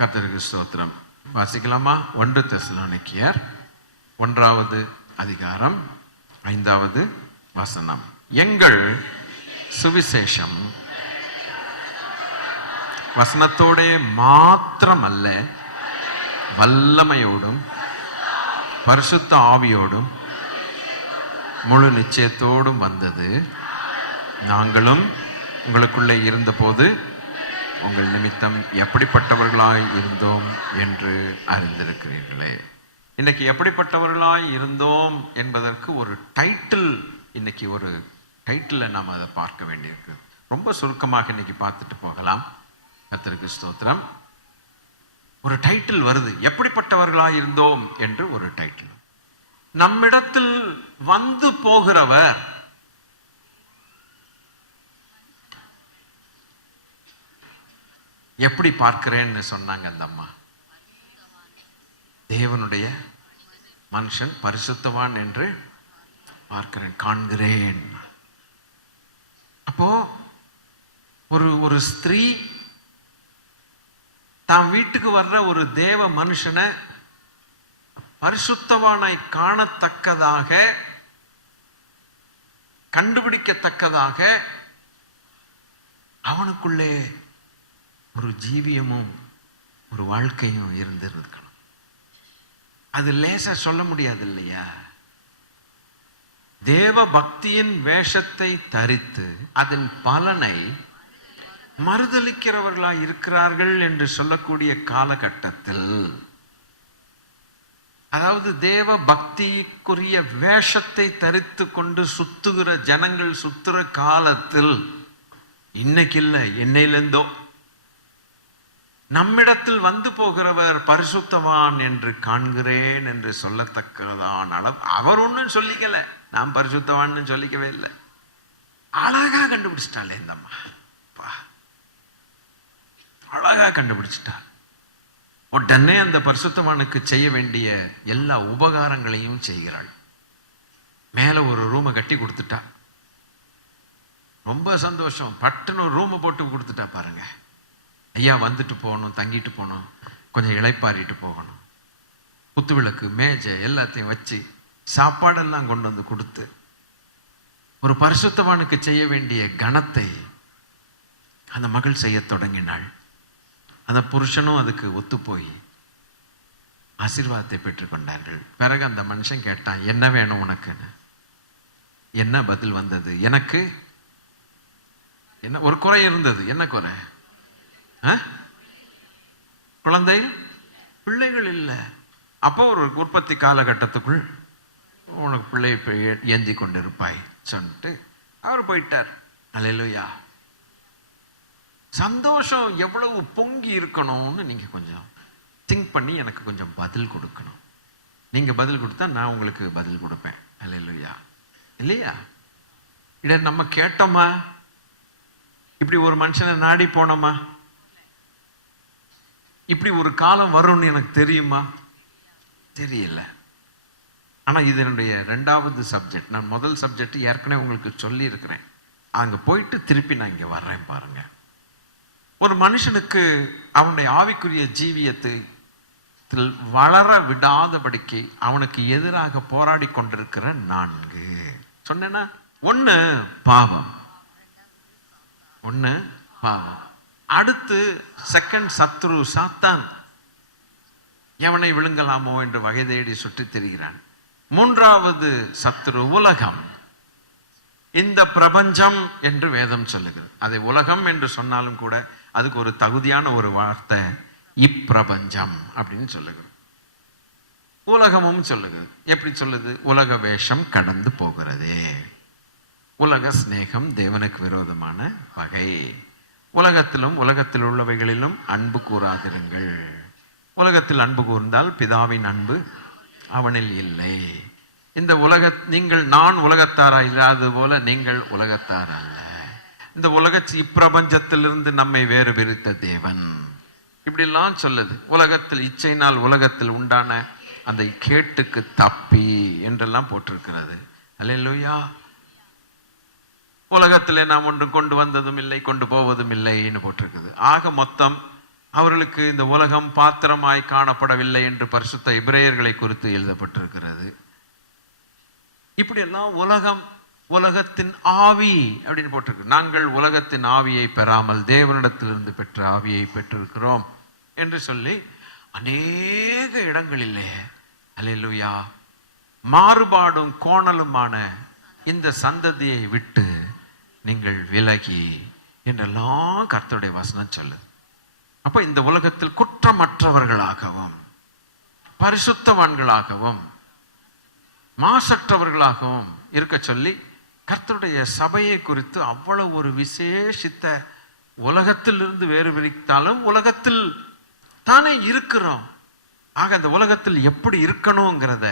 கர்த்தருக்கு ஸ்தோத்திரம். வாசிக்கலாமா? 1 தெசலோனிக்கேயர் 1வது அதிகாரம் 5வது வசனம். எங்கள் சுவிசேஷம் வசனத்தோடே மாத்திரமல்ல, வல்லமையோடும் பரிசுத்த ஆவியோடும் முழு நிச்சயத்தோடும் வந்தது. நாங்களும் உங்களுக்குள்ளே இருந்தபோது உங்கள் நிமித்தம் எப்படிப்பட்டவர்களாய் இருந்தோம் என்று அறிந்திருக்கிறீர்களே. இன்னைக்கு எப்படிப்பட்டவர்களாய் இருந்தோம் என்பதற்கு ஒரு டைட்டில், இன்னைக்கு ஒரு டைட்டிலை நாம் அதை பார்க்க வேண்டியிருக்கு. ரொம்ப சுருக்கமாக இன்னைக்கு பார்த்துட்டு போகலாம். கர்த்தருக்கு ஸ்தோத்திரம். ஒரு டைட்டில் வருது, எப்படிப்பட்டவர்களாய் இருந்தோம் என்று ஒரு டைட்டில். நம்மிடத்தில் வந்து போகிறவர் எப்படி பார்க்கிறேன்னு சொன்னாங்க அந்த அம்மா. தேவனுடைய மனுஷன் பரிசுத்தவான் என்று பார்க்கிறேன், காண்கிறேன். அப்போ ஒரு ஸ்திரீ தாம் வீட்டுக்கு வர்ற ஒரு தேவ மனுஷனை பரிசுத்தவானாய் காணத்தக்கதாக, கண்டுபிடிக்கத்தக்கதாக அவனுக்குள்ளே ஒரு ஜீவியமும் ஒரு வாழ்க்கையும் இருந்திருக்கணும். அது லேசா சொல்ல முடியாது இல்லையா? தேவ பக்தியின் வேஷத்தை தரித்து அதன் பலனை மறுதலிக்கிறவர்களாய் இருக்கிறார்கள் என்று சொல்லக்கூடிய காலகட்டத்தில், அதாவது தேவ பக்திக்குரிய வேஷத்தை தரித்து கொண்டு சுத்துகிற ஜனங்கள் சுத்துற காலத்தில், இன்னைக்கு இல்லை என்னையிலிருந்தோ நம்மிடத்தில் வந்து போகிறவர் பரிசுத்தவான் என்று காண்கிறேன் என்று சொல்லத்தக்கதான் அளவு. அவர் ஒன்றும் சொல்லிக்கல, நாம் பரிசுத்தவான்னு சொல்லிக்கவே இல்லை. அழகா கண்டுபிடிச்சிட்டாளே இந்த அம்மா, அழகா கண்டுபிடிச்சிட்டா. உடனே அந்த பரிசுத்தவானுக்கு செய்ய வேண்டிய எல்லா உபகாரங்களையும் செய்கிறாள். மேல ஒரு ரூமை கட்டி கொடுத்துட்டா. ரொம்ப சந்தோஷம். பட்டுன்னு ஒரு ரூமை போட்டு கொடுத்துட்டா. பாருங்க, ஐயா வந்துட்டு போகணும், தங்கிட்டு போகணும், கொஞ்சம் இளைப்பாரிட்டு போகணும். குத்து விளக்கு, மேஜை எல்லாத்தையும் வச்சு சாப்பாடெல்லாம் கொண்டு வந்து கொடுத்து ஒரு பரிசுத்தவானுக்கு செய்ய வேண்டிய கணத்தை அந்த மகள் செய்ய தொடங்கினாள். அந்த புருஷனும் அதுக்கு ஒத்து போய் ஆசீர்வாதத்தை பெற்றுக்கொண்டார்கள். பிறகு அந்த மனுஷன் கேட்டான், என்ன வேணும் உனக்குன்னு. என்ன பதில் வந்தது? எனக்கு என்ன ஒரு குறை இருந்தது. என்ன குறை? குழந்தை பிள்ளைகள் இல்லை. அப்போ ஒரு உற்பத்தி காலகட்டத்துக்குள் உனக்கு பிள்ளை ஏந்தி கொண்டிருப்பாய் சொல்லிட்டு அவர் போயிட்டார். அல்லேலூயா. சந்தோஷம் எவ்வளவு பொங்கி இருக்கணும்னு நீங்க கொஞ்சம் திங்க் பண்ணி எனக்கு கொஞ்சம் பதில் கொடுக்கணும். நீங்க பதில் கொடுத்தா நான் உங்களுக்கு பதில் கொடுப்பேன். அல்லேலூயா. இல்லையா? இதை நம்ம கேட்டோமா? இப்படி ஒரு மனுஷனை நாடி போனோமா? இப்படி ஒரு காலம் வரும்னு எனக்கு தெரியுமா? தெரியல. ஆனா இது என்னுடைய 2வது சப்ஜெக்ட். நான் முதல் சப்ஜெக்ட் ஏற்கனவே உங்களுக்கு சொல்லி இருக்கிறேன். அங்க போயிட்டு திருப்பி நான் இங்க வர்றேன். பாருங்க, ஒரு மனுஷனுக்கு அவனுடைய ஆவிக்குரிய ஜீவியத்தில் வளர விடாதபடிக்கு அவனுக்கு எதிராக போராடி கொண்டிருக்கிற 4 சொன்னேன்னா, 1 பாவம், அடுத்து செகண்ட் சத்ரு சாத்தான், எவனை விழுங்கலாமோ என்று வகை தேடி சுற்றித் திரிகிறான். 3வது சத்ரு உலகம், இந்த பிரபஞ்சம் என்று வேதம் சொல்லுகிறது. அதை உலகம் என்று சொன்னாலும் கூட அதுக்கு ஒரு தகுதியான ஒரு வார்த்தை இப்பிரபஞ்சம் அப்படின்னு சொல்லுகிறது. உலகமும் சொல்லுகிறது. எப்படி சொல்லுது? உலக வேஷம் கடந்து போகிறதே, உலக சிநேகம் தேவனுக்கு விரோதமான பகை, உலகத்திலும் உலகத்தில் உள்ளவைகளிலும் அன்பு கூறாதிருங்கள். உலகத்தில் அன்பு கூர்ந்தால் பிதாவின் அன்பு அவனில் இல்லை. இந்த நான் உலகத்தாரா இல்லாதது போல நீங்கள் உலகத்தார் அல்ல. இந்த இப்பிரபஞ்சத்திலிருந்து நம்மை வேறு பிரித்த தேவன், இப்படிலாம் சொல்லுது. உலகத்தில் இச்சையினால் உலகத்தில் உண்டான அந்த கேட்டுக்கு தப்பி என்றெல்லாம் போட்டிருக்கிறது. அல்லேலூயா. உலகத்திலே நாம் ஒன்றும் கொண்டு வந்ததும் இல்லை, கொண்டு போவதும் இல்லைன்னு போட்டிருக்குது. ஆக மொத்தம் அவர்களுக்கு இந்த உலகம் பாத்திரமாய் காணப்படவில்லை என்று பரிசுத்த எபிரேயர்களை குறித்து எழுதப்பட்டிருக்கிறது. இப்படி எல்லாம் உலகத்தின் ஆவி அப்படின்னு போட்டிருக்கு. நாங்கள் உலகத்தின் ஆவியை பெறாமல் தேவனிடத்திலிருந்து பெற்ற ஆவியை பெற்றிருக்கிறோம் என்று சொல்லி அநேக இடங்களிலே அல்லேலூயா மாறுபாடும் கோணலுமான இந்த சந்ததியை விட்டு நீங்கள் விலகி என்றெல்லாம் கர்த்தருடைய வசனம் சொல்லுது. அப்ப இந்த உலகத்தில் குற்றமற்றவர்களாகவும் பரிசுத்தவான்களாகவும் மாசற்றவர்களாகவும் இருக்க சொல்லி கர்த்தருடைய சபையை குறித்து அவ்வளவு ஒரு விசேஷித்த, உலகத்திலிருந்து வேறு பிரித்தாலும் உலகத்தில் தானே இருக்கிறோம். ஆக அந்த உலகத்தில் எப்படி இருக்கணுங்கிறத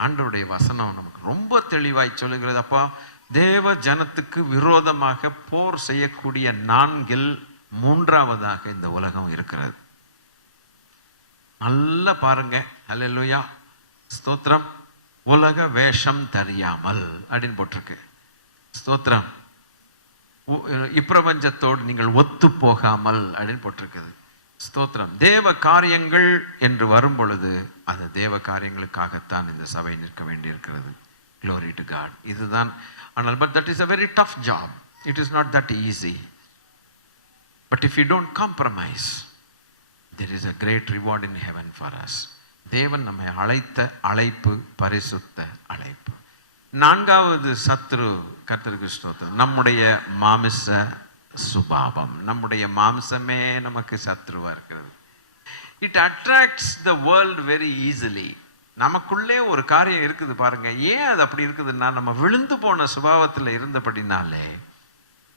ஆண்டவருடைய வசனம் நமக்கு ரொம்ப தெளிவாய் சொல்லுகிறது. அப்போ தேவ ஜனத்துக்கு விரோதமாக போர் செய்யக்கூடிய 4ல் 3ஆவதாக இந்த உலகம் இருக்கிறது. நல்லா பாருங்க. அல்லேலூயா, ஸ்தோத்திரம். உலக வேஷம் தெரியாமல் அப்படின்னு போட்டிருக்கு. ஸ்தோத்திரம். இப்பிரபஞ்சத்தோடு நீங்கள் ஒத்து போகாமல் அப்படின்னு போட்டிருக்குது. ஸ்தோத்திரம். தேவ காரியங்கள் என்று வரும் பொழுது அது தேவ காரியங்களுக்காகத்தான் இந்த சபை நிற்க வேண்டியிருக்கிறது. Glory to God. இதுதான். ஆனால் but that is a very tough job. It is not that easy. But if you don't compromise, there is a great reward in heaven for us. தேவன் நம்மை அழைத்த அழைப்பு பரிசுத்த அழைப்பு. 4வது சத்ரு கர்த்தருக்கு ஸ்தோத்திரம், நம்முடைய மாமிச சுபாவம். நம்முடைய மாம்சமே நமக்கு சத்ருவா இருக்கிறது. It attracts the world very easily. நமக்குள்ளே ஒரு காரியம் இருக்குது பாருங்க. ஏன் அது அப்படி இருக்குதுன்னா, நம்ம விழுந்து போன சுபாவத்தில் இருந்தபடினாலே,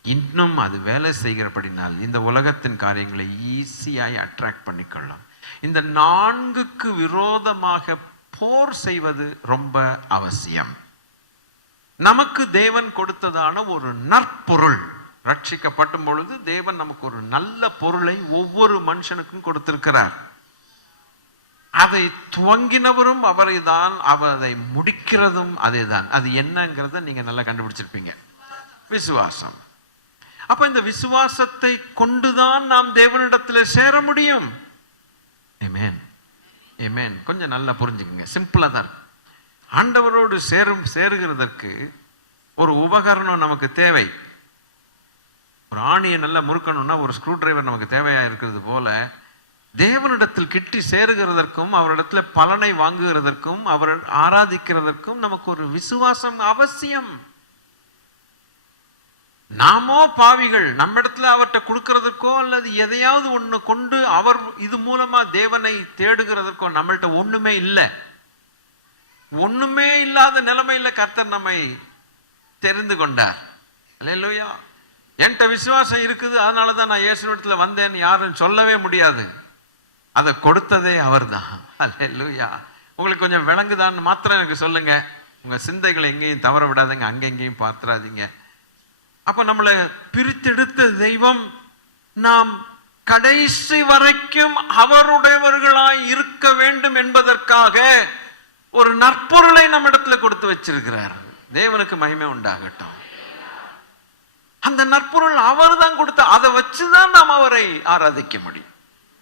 இன்னும் அது வேலை செய்கிறபடினால் இந்த உலகத்தின் காரியங்களை ஈஸியாய் அட்ராக்ட் பண்ணிக்கொள்ளும். இந்த 4க்கு விரோதமாக போர் செய்வது ரொம்ப அவசியம். நமக்கு தேவன் கொடுத்ததான ஒரு நற்பொருள், ரட்சிக்கப்படும் பொழுது தேவன் நமக்கு ஒரு நல்ல பொருளை ஒவ்வொரு மனுஷனுக்கும் கொடுத்திருக்கிறார். அதை துவங்கினவரும் அவரை தான், அவரை முடிக்கிறதும் அதே தான். அது என்னங்கிறத நீங்க நல்லா கண்டுபிடிச்சிருப்பீங்க. விசுவாசம். அப்ப இந்த விசுவாசத்தை கொண்டுதான் நாம் தேவனிடத்தில் சேர முடியும். ஆமென், ஆமென். கொஞ்சம் நல்லா புரிஞ்சுக்கங்க. சிம்பிளா தான். ஆண்டவரோடு சேருகிறதற்கு ஒரு உபகரணம் நமக்கு தேவை. ஒரு ஆணியை நல்லா முறுக்கணும்னா ஒரு ஸ்க்ரூ டிரைவர் நமக்கு தேவையா இருக்கிறது போல, தேவனிடத்தில் கிட்டி சேருகிறதற்கும் அவரிடத்தில் பலனை வாங்குகிறதற்கும் அவர் ஆராதிக்கிறதற்கும் நமக்கு ஒரு விசுவாசம் அவசியம். நாமோ பாவிகள், நம்ம இடத்துல அவர்கிட்ட கொடுக்கறதற்கோ அல்லது எதையாவது ஒண்ணு கொண்டு அவர் இது மூலமா தேவனை தேடுகிறதற்கோ நம்மள்ட்ட ஒண்ணுமே இல்லை. ஒண்ணுமே இல்லாத நிலைமையில கர்த்தர் நம்மை தெரிந்து கொண்டார். அல்லேலூயா. என்கிட்ட விசுவாசம் இருக்குது, அதனால தான் நான் இயேசுவிடத்துல வந்தேன்னு யாரும் சொல்லவே முடியாது. அதை கொடுத்ததே அவர் தான். அல்லேலூயா. உங்களுக்கு கொஞ்சம் விளங்குதான்னு மாத்திரம் எனக்கு சொல்லுங்க. உங்க சிந்தைகளை எங்கேயும் தவற விடாதீங்க, அங்கெங்கேயும் பார்த்துறாதீங்க. அப்ப நம்மளை பிரித்தெடுத்த தெய்வம் நாம் கடைசி வரைக்கும் அவருடையவர்களாய் இருக்க வேண்டும் என்பதற்காக ஒரு நற்பொருளை நம்ம இடத்துல கொடுத்து வச்சிருக்கிறார். தேவனுக்கு மகிமை உண்டாகட்டும். அந்த நற்பொருள் அவர் தான் கொடுத்த, அதை வச்சுதான் நாம் அவரை ஆராதிக்க முடியும்.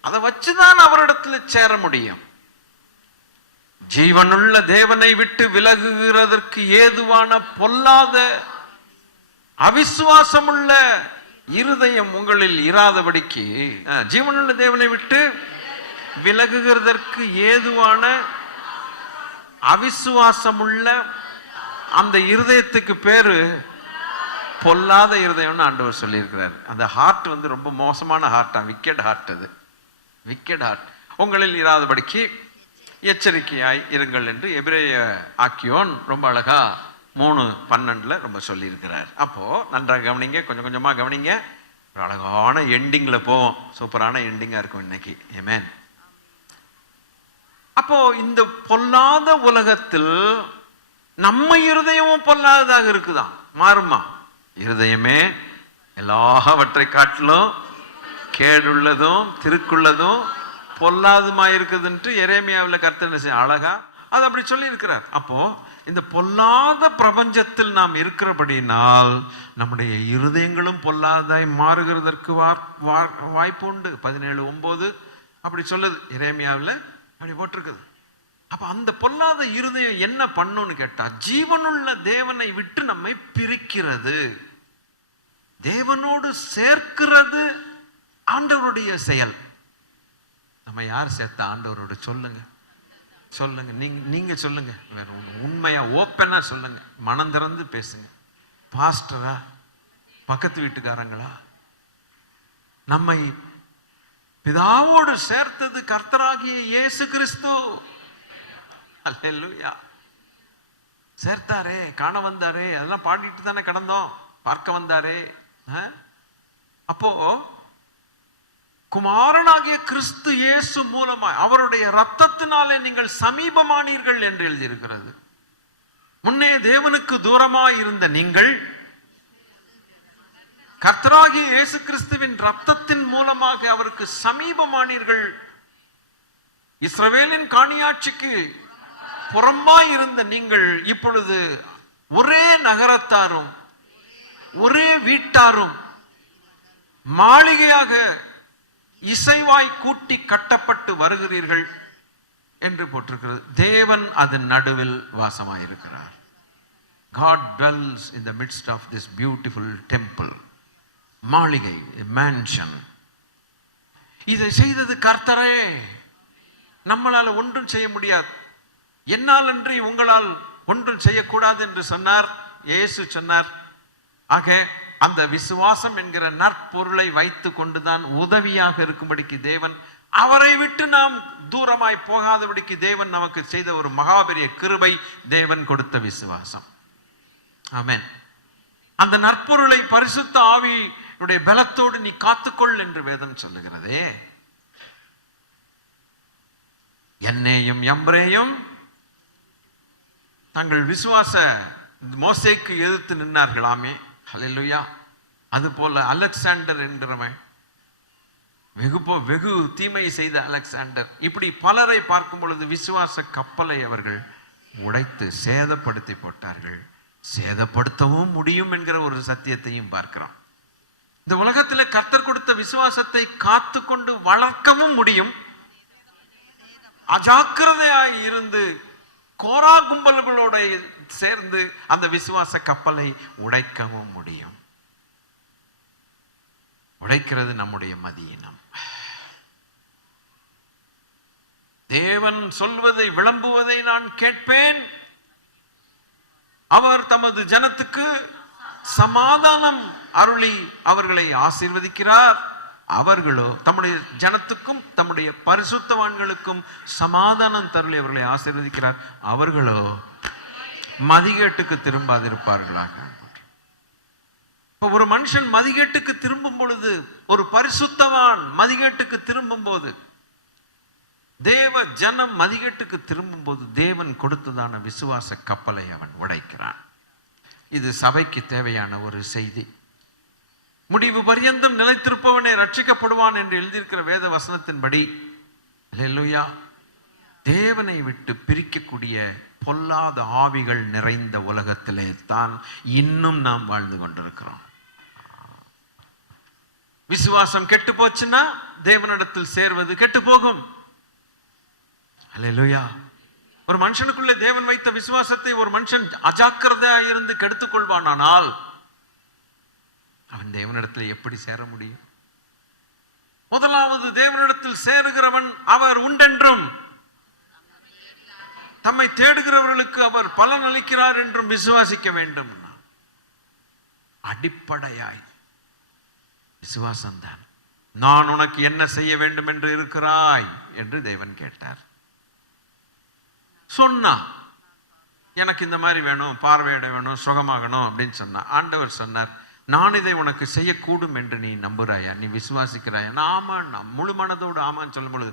அதை வச்சுதான் அவரிடத்துல சேர முடியும். ஜீவனுள்ள தேவனை விட்டு விலகுகிறதற்கு ஏதுவான பொல்லாத அவிசுவாசமுள்ள இருதயம் உங்களில் இராதபடிக்கு, ஜீவனுள்ள தேவனை விட்டு விலகுகிறதற்கு ஏதுவான அவிசுவாசமுள்ள அந்த இருதயத்துக்கு பேரு பொல்லாத இருதயம்னு ஆண்டவர் சொல்லியிருக்கிறார். அந்த ஹார்ட் வந்து ரொம்ப மோசமான ஹார்ட்டா, விக்கெட் ஹார்ட். அது விக்கெட் ஹார்ட் உங்களில் இராதபடிக்கு எச்சரிக்கையாய் இருங்கள் என்று எபிரேய ஆக்கியோன் ரொம்ப அழகா 3:12 ரொம்ப சொல்லியிருக்கிறார். அப்போ நன்றாக கவனிங்க, கொஞ்சம் கொஞ்சமா கவனிங்க. ஒரு அழகான எண்டிங்ல போவோம். சூப்பரான எண்டிங்கா இருக்கும் இன்னைக்கு. ஆமென். அப்போ இந்த பொல்லாத உலகத்தில் நம்ம இருதயமும் பொல்லாததாக இருக்குதான். மாறுமா? இருதயமே எல்லாவற்றை காட்டிலும் கேடுள்ளதும் திருக்குள்ளதும் பொல்லாதுமா இருக்குதுன்ட்டு எரேமியாவில் கர்த்தர் அழகா அது அப்படி சொல்லி இருக்கிறார். அப்போ இந்த பொல்லாத பிரபஞ்சத்தில் நாம் இருக்கிறபடினால் நம்முடைய இருதயங்களும் பொல்லாதாய் மாறுகிறதற்கு வாய்ப்பு உண்டு. 17:9 அப்படி சொல்லுது. எரேமியாவில் அப்படி போட்டிருக்குது. அப்ப அந்த பொல்லாத இருதயம் என்ன பண்ணுன்னு கேட்டா, ஜீவனுள்ள தேவனை விட்டு நம்மை பிரிக்கிறது, தேவனோடு சேர்க்கிறது ஆண்டவருடைய செயல். நம்ம யார் சேர்த்த? ஆண்டவரோட. சொல்லுங்க சொல்லுங்க, நீங்க சொல்லுங்க. வேற உண்மையா ஓப்பனா சொல்லுங்க, மனம் திறந்து பேசுங்க. பாஸ்டரா, பக்கத்து வீட்டுக்காரங்களா? நம்மை பிதாவோடு சேர்த்தது கர்த்தராகிய இயேசு கிறிஸ்து. அல்லேலூயா. சேர்த்தாரே, காண வந்தாரே, அதெல்லாம் பாடிட்டு தானே கடந்தோம். பார்க்க வந்தாரே. அப்போ குமாரனாகிய கிறிஸ்து இயேசு மூலமாய் அவருடைய இரத்தத்தினாலே நீங்கள் சமீபமானீர்கள் என்று எழுதியிருக்கிறது. முன்னே தேவனுக்கு தூரமாய் இருந்த நீங்கள் கர்த்தராகிய இயேசு கிறிஸ்துவின் இரத்தத்தின் மூலமாக அவருக்கு சமீபமானீர்கள். இஸ்ரவேலின் காணியாட்சிக்கு புறம்பாய் இருந்த நீங்கள் இப்பொழுது ஒரே நகரத்தாரும் ஒரே வீட்டாரும் மாளிகையாக இசைவாய் கூட்டி கட்டப்பட்டு வருகிறீர்கள் என்று போட்டிருக்கிறது. தேவன் அதன் நடுவில் வாசமாயிருக்கிறார். God dwells in the midst of this beautiful temple. மாளிகை, mansion. இதை செய்தது கர்த்தரே. நம்மளால ஒன்றும் செய்ய முடியாது. என்னால் அன்றி உங்களால் ஒன்றும் செய்யக்கூடாது என்று சொன்னார் இயேசு சொன்னார். ஆக அந்த விசுவாசம் என்கிற நற்பொருளை வைத்து கொண்டுதான் உதவியாக இருக்கும்படிக்கு தேவன், அவரை விட்டு நாம் தூரமாய் போகாதபடிக்கு தேவன் நமக்கு செய்த ஒரு மகாபெரிய கிருபை, தேவன் கொடுத்த விசுவாசம். ஆமென். அந்த நற்பொருளை பரிசுத்த ஆவியுடைய பலத்தோடு நீ காத்துக்கொள் என்று வேதம் சொல்லுகிறதே. என்னையும் யம்ரேயும் தங்கள் விசுவாச மோசேக்கு எதிர்த்து நின்றார்களாமே. ஹல்லேலூயா. அதுபோல அலெக்சாண்டர் என்கிறவன், வெகு தீமை செய்த அலெக்சாண்டர், இப்படி பலரை பார்க்கும் பொழுது விசுவாச கப்பலை அவர்கள் உடைத்து சேதப்படுத்தி போட்டார்கள். சேதப்படுத்தவும் முடியும் என்கிற ஒரு சத்தியத்தையும் பார்க்கிறோம். இந்த உலகத்தில் கர்த்தர் கொடுத்த விசுவாசத்தை காத்து கொண்டு வளர்க்கவும் முடியும். அஜாக்கிரதையாய் இருந்து கோரா கும்பல்களோட சேர்ந்து அந்த விசுவாச கப்பலை உடைக்கவும் முடியும். உடைக்கிறது நம்முடைய மதியினம். தேவன் சொல்வதை விளம்புவதை நான் கேட்பேன். அவர் தமது ஜனத்துக்கு சமாதானம் அருளி அவர்களை ஆசீர்வதிக்கிறார். அவர்களோ தம்முடைய ஜனத்துக்கும் தம்முடைய பரிசுத்தவான்களுக்கும் சமாதானம் தருளி அவர்களை ஆசீர்வதிக்கிறார். அவர்களோ மதிகேட்டுக்கு திரும்பாதிருப்பார்களாக. ஒரு மனுஷன் மதிகேட்டுக்கு திரும்பும் பொழுது, ஒரு பரிசுத்தவான் மதிகேட்டுக்கு திரும்பும் போது, தேவ ஜனம் மதிகேட்டுக்கு திரும்பும் போது தேவன் கொடுத்ததான விசுவாச கப்பலை அவன் உடைக்கிறான். இது சபைக்கு தேவையான ஒரு செய்தி. முடிவு பரியந்தம் நிலைத்திருப்பவனே ரட்சிக்கப்படுவான் என்று எழுதியிருக்கிற வேத வசனத்தின்படி, அல்லேலூயா, தேவனை விட்டு பிரிக்கக்கூடிய பொல்லாத ஆவிகள் நிறைந்த உலகத்திலே தான் இன்னும் நாம் வாழ்ந்து கொண்டிருக்கிறோம். விசுவாசம் கெட்டு போச்சுன்னா தேவனிடத்தில் சேர்வது கெட்டு போகும். அல்லேலூயா. ஒரு மனுஷனுக்குள்ளே தேவன் வைத்த விசுவாசத்தை ஒரு மனுஷன் அஜாக்கிரதையா இருந்து கெடுத்துக் கொள்வானால் அவன் தேவனிடத்தில் எப்படி சேர முடியும்? முதலாவது தேவனிடத்தில் சேருகிறவன் அவர் உண்டென்றும் தம்மை தேடுகிறவர்களுக்கு அவர் பலன் அளிக்கிறார் என்றும் விசுவாசிக்க வேண்டும். அடிப்படையாய் விசுவாசம்தான். நான் உனக்கு என்ன செய்ய வேண்டும் என்று இருக்கிறாய் என்று தேவன் கேட்டார். சொன்னா எனக்கு இந்த மாதிரி வேணும், பார்வையிட வேணும், சுகமாகணும் அப்படின்னு சொன்னா, ஆண்டவர் சொன்னார், நான் இதை உனக்கு செய்யக்கூடும் என்று நீ நம்புறாயா, நீ விசுவாசிக்கிறாயா? ஆமான், முழு மனதோடு ஆமான்னு சொல்லும் பொழுது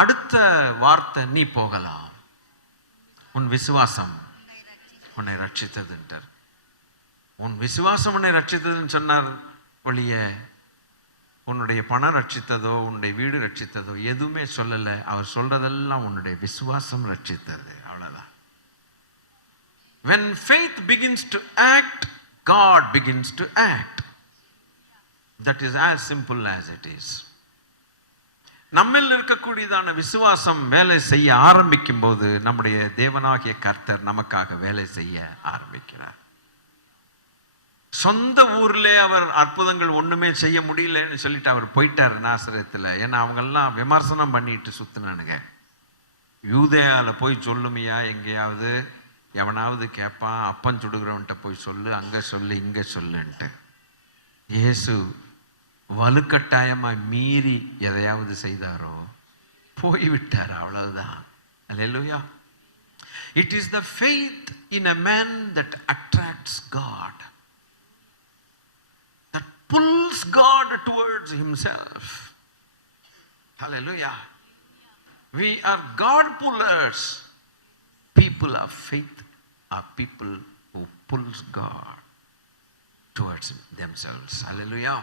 அடுத்த வார்த்தை, நீ போகலாம், உன் விசுவாசம் உன்னை ரட்சித்தது என்றார். உன் விசுவாசம் உன்னை ரட்சித்ததுன்னு சொன்னார் ஒழிய உன்னுடைய பணம் ரட்சித்ததோ உன்னுடைய வீடு ரட்சித்ததோ எதுவுமே சொல்லலை. அவர் சொல்றதெல்லாம் உன்னுடைய விசுவாசம் ரட்சித்தது, அவ்வளவுதான். when faith begins to act, God begins to act. That is as simple as it is. நம்மில் இருக்கக்கூடியதான விசுவாசம் வேலை செய்ய ஆரம்பிக்கும் போது நம்முடைய தேவனாகிய கர்த்தர் நமக்காக வேலை செய்ய ஆரம்பிக்கிறார். சொந்த ஊர்ல அவர் அற்புதங்கள் ஒண்ணுமே செய்ய முடியலன்னு சொல்லிட்டு அவர் போயிட்டார் நாசரேத்துல. ஏன்னா அவங்கெல்லாம் விமர்சனம் பண்ணிட்டு சுத்தினானுங்க. யூதேயால போய் சொல்லுமையா, எங்கேயாவது எவனாவது கேட்பான், அப்பன் சுடுகிறவன்ட்ட போய் சொல்லு, அங்க சொல்லு இங்க சொல்லுன்ட்டு. இயேசு வலுக்கட்டாயமாய் மீறி எதையாவது செய்தாரோ போய்விட்டார், அவ்வளவுதான். அல்லேலூயா. It is the faith in a man that attracts God, that pulls God towards himself. Hallelujah. We are God pullers. People of faith are people who pulls God towards themselves. Hallelujah.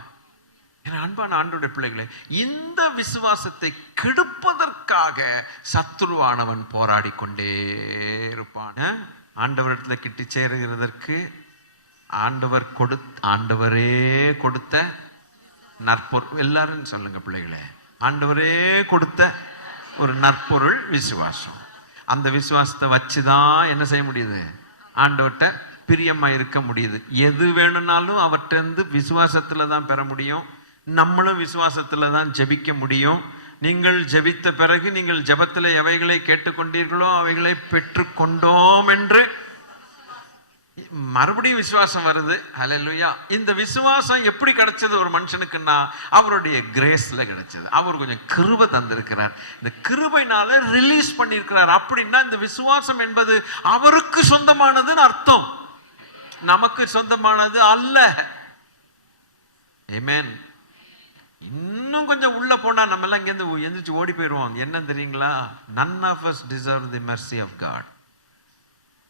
என் அன்பான ஆண்டவருடைய பிள்ளைகளே, இந்த விசுவாசத்தை கெடுப்பதற்காக சத்துருவானவன் போராடி கொண்டே இருப்பான். ஆண்டவரிடத்துல கிட்டி சேருகிறதற்கு ஆண்டவரே கொடுத்த நற்பொருள். எல்லாரும் சொல்லுங்க பிள்ளைகளே, ஆண்டவரே கொடுத்த ஒரு நற்பொருள் விசுவாசம். அந்த விசுவாசத்தை வச்சுதான் என்ன செய்ய முடியுது? ஆண்டவர்கிட்ட பிரியமா இருக்க முடியுது. எது வேணும்னாலும் அவர்கிட்ட இருந்து விசுவாசத்துல தான் பெற முடியும். நம்மளும் விசுவாசத்துல தான் ஜெபிக்க முடியும். நீங்கள் ஜெபித்த பிறகு நீங்கள் ஜெபத்தில் எவைகளை கேட்டுக்கொண்டீர்களோ அவைகளை பெற்றுக்கொண்டோம் என்று மறுபடியும் விசுவாசம் வருது. ஹல்லேலூயா. இந்த விசுவாசம் எப்படி கிடைச்சது ஒரு மனுஷனுக்குன்னா அவருடைய கிரேஸ்ல கிடைச்சது. அவர் கொஞ்சம் கிருபை தந்திருக்கிறார், இந்த கிருபைனால ரிலீஸ் பண்ணியிருக்கிறார். அப்படின்னா இந்த விசுவாசம் என்பது அவருக்கு சொந்தமானதுன்னு அர்த்தம், நமக்கு சொந்தமானது அல்ல. ஆமென். இன்னும் கொஞ்சம் உள்ள போனா நம்ம எல்லாம் இங்கேருந்து எந்திரிச்சு ஓடி போயிடுவோம். என்ன தெரியுங்களா? none of us deserve the mercy of God.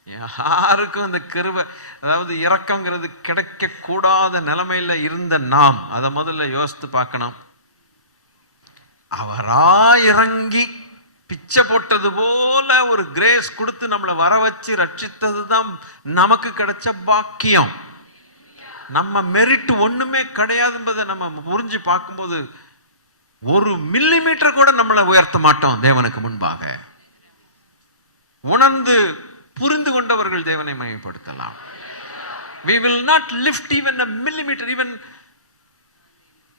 யாருக்கும் அந்த கிருபை, அதாவது இரக்கங்கிறது கிடைக்க கூடாத நிலைமையில இருந்த நாம் அதை முதல்ல யோசித்து பார்க்கணும். அவரா இறங்கி பிச்சை போட்டது போல ஒரு கிரேஸ் கொடுத்து நம்மளை வர வச்சு ரட்சித்தது தான் நமக்கு கிடைச்ச பாக்கியம். நம்ம மெரிட் ஒண்ணுமே கிடையாது என்பதை நம்ம புரிஞ்சு பார்க்கும்போது ஒரு மில்லிமீட்டர் கூட நம்மளை உயர்த்த மாட்டோம் தேவனுக்கு முன்பாக. உணர்ந்து புரிந்து கொண்டவர்கள் தேவனை மகிமைப்படுத்தலாம். We will not lift even a millimeter, even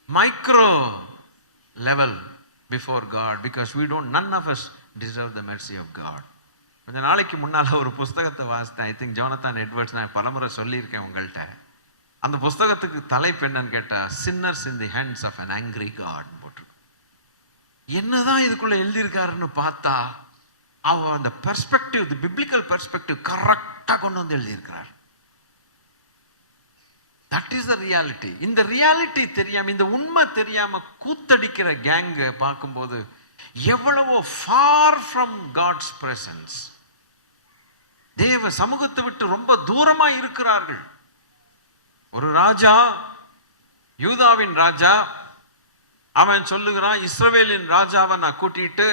micro level before God, because we don't, none of us deserve the mercy of God. கொஞ்ச நாளைக்கு முன்னால ஒரு புஸ்தகத்தை வாசித்தேன். I think Jonathan Edwards. நான் பலமுறை சொல்லியிருக்கேன் உங்கள்கிட்ட. அந்த புஸ்தகத்துக்கு தலைப்பு என்னன்னு கேட்டா, sinners in the hands of an angry God போட்டிருக்கு. என்னதான் இதுக்குள்ள எழுதியிருக்காருன்னு பார்த்தா அவன் அந்த பெர்ஸ்பெக்டிவ், தி பிப்ளிக்கல் பெர்ஸ்பெக்டிவ் கரெக்டா கொண்டு வந்து எழுதியிருக்கிறார். That is the reality. இந்த ரியாலிட்டி தெரியாம, இந்த உண்மை தெரியாம கூத்தடிக்கிற கேங்க பார்க்கும்போது எவ்வளவோ ஃபார் ஃப்ரம் காட்ஸ் பிரசன்ஸ், தேவ சமூகத்தை விட்டு ரொம்ப தூரமா இருக்கிறார்கள். ஒரு ராஜா, யூதாவின் ராஜா, அவன் சொல்லுகிறான், இஸ்ரவேலின் ராஜாவை நான் கூட்டிட்டு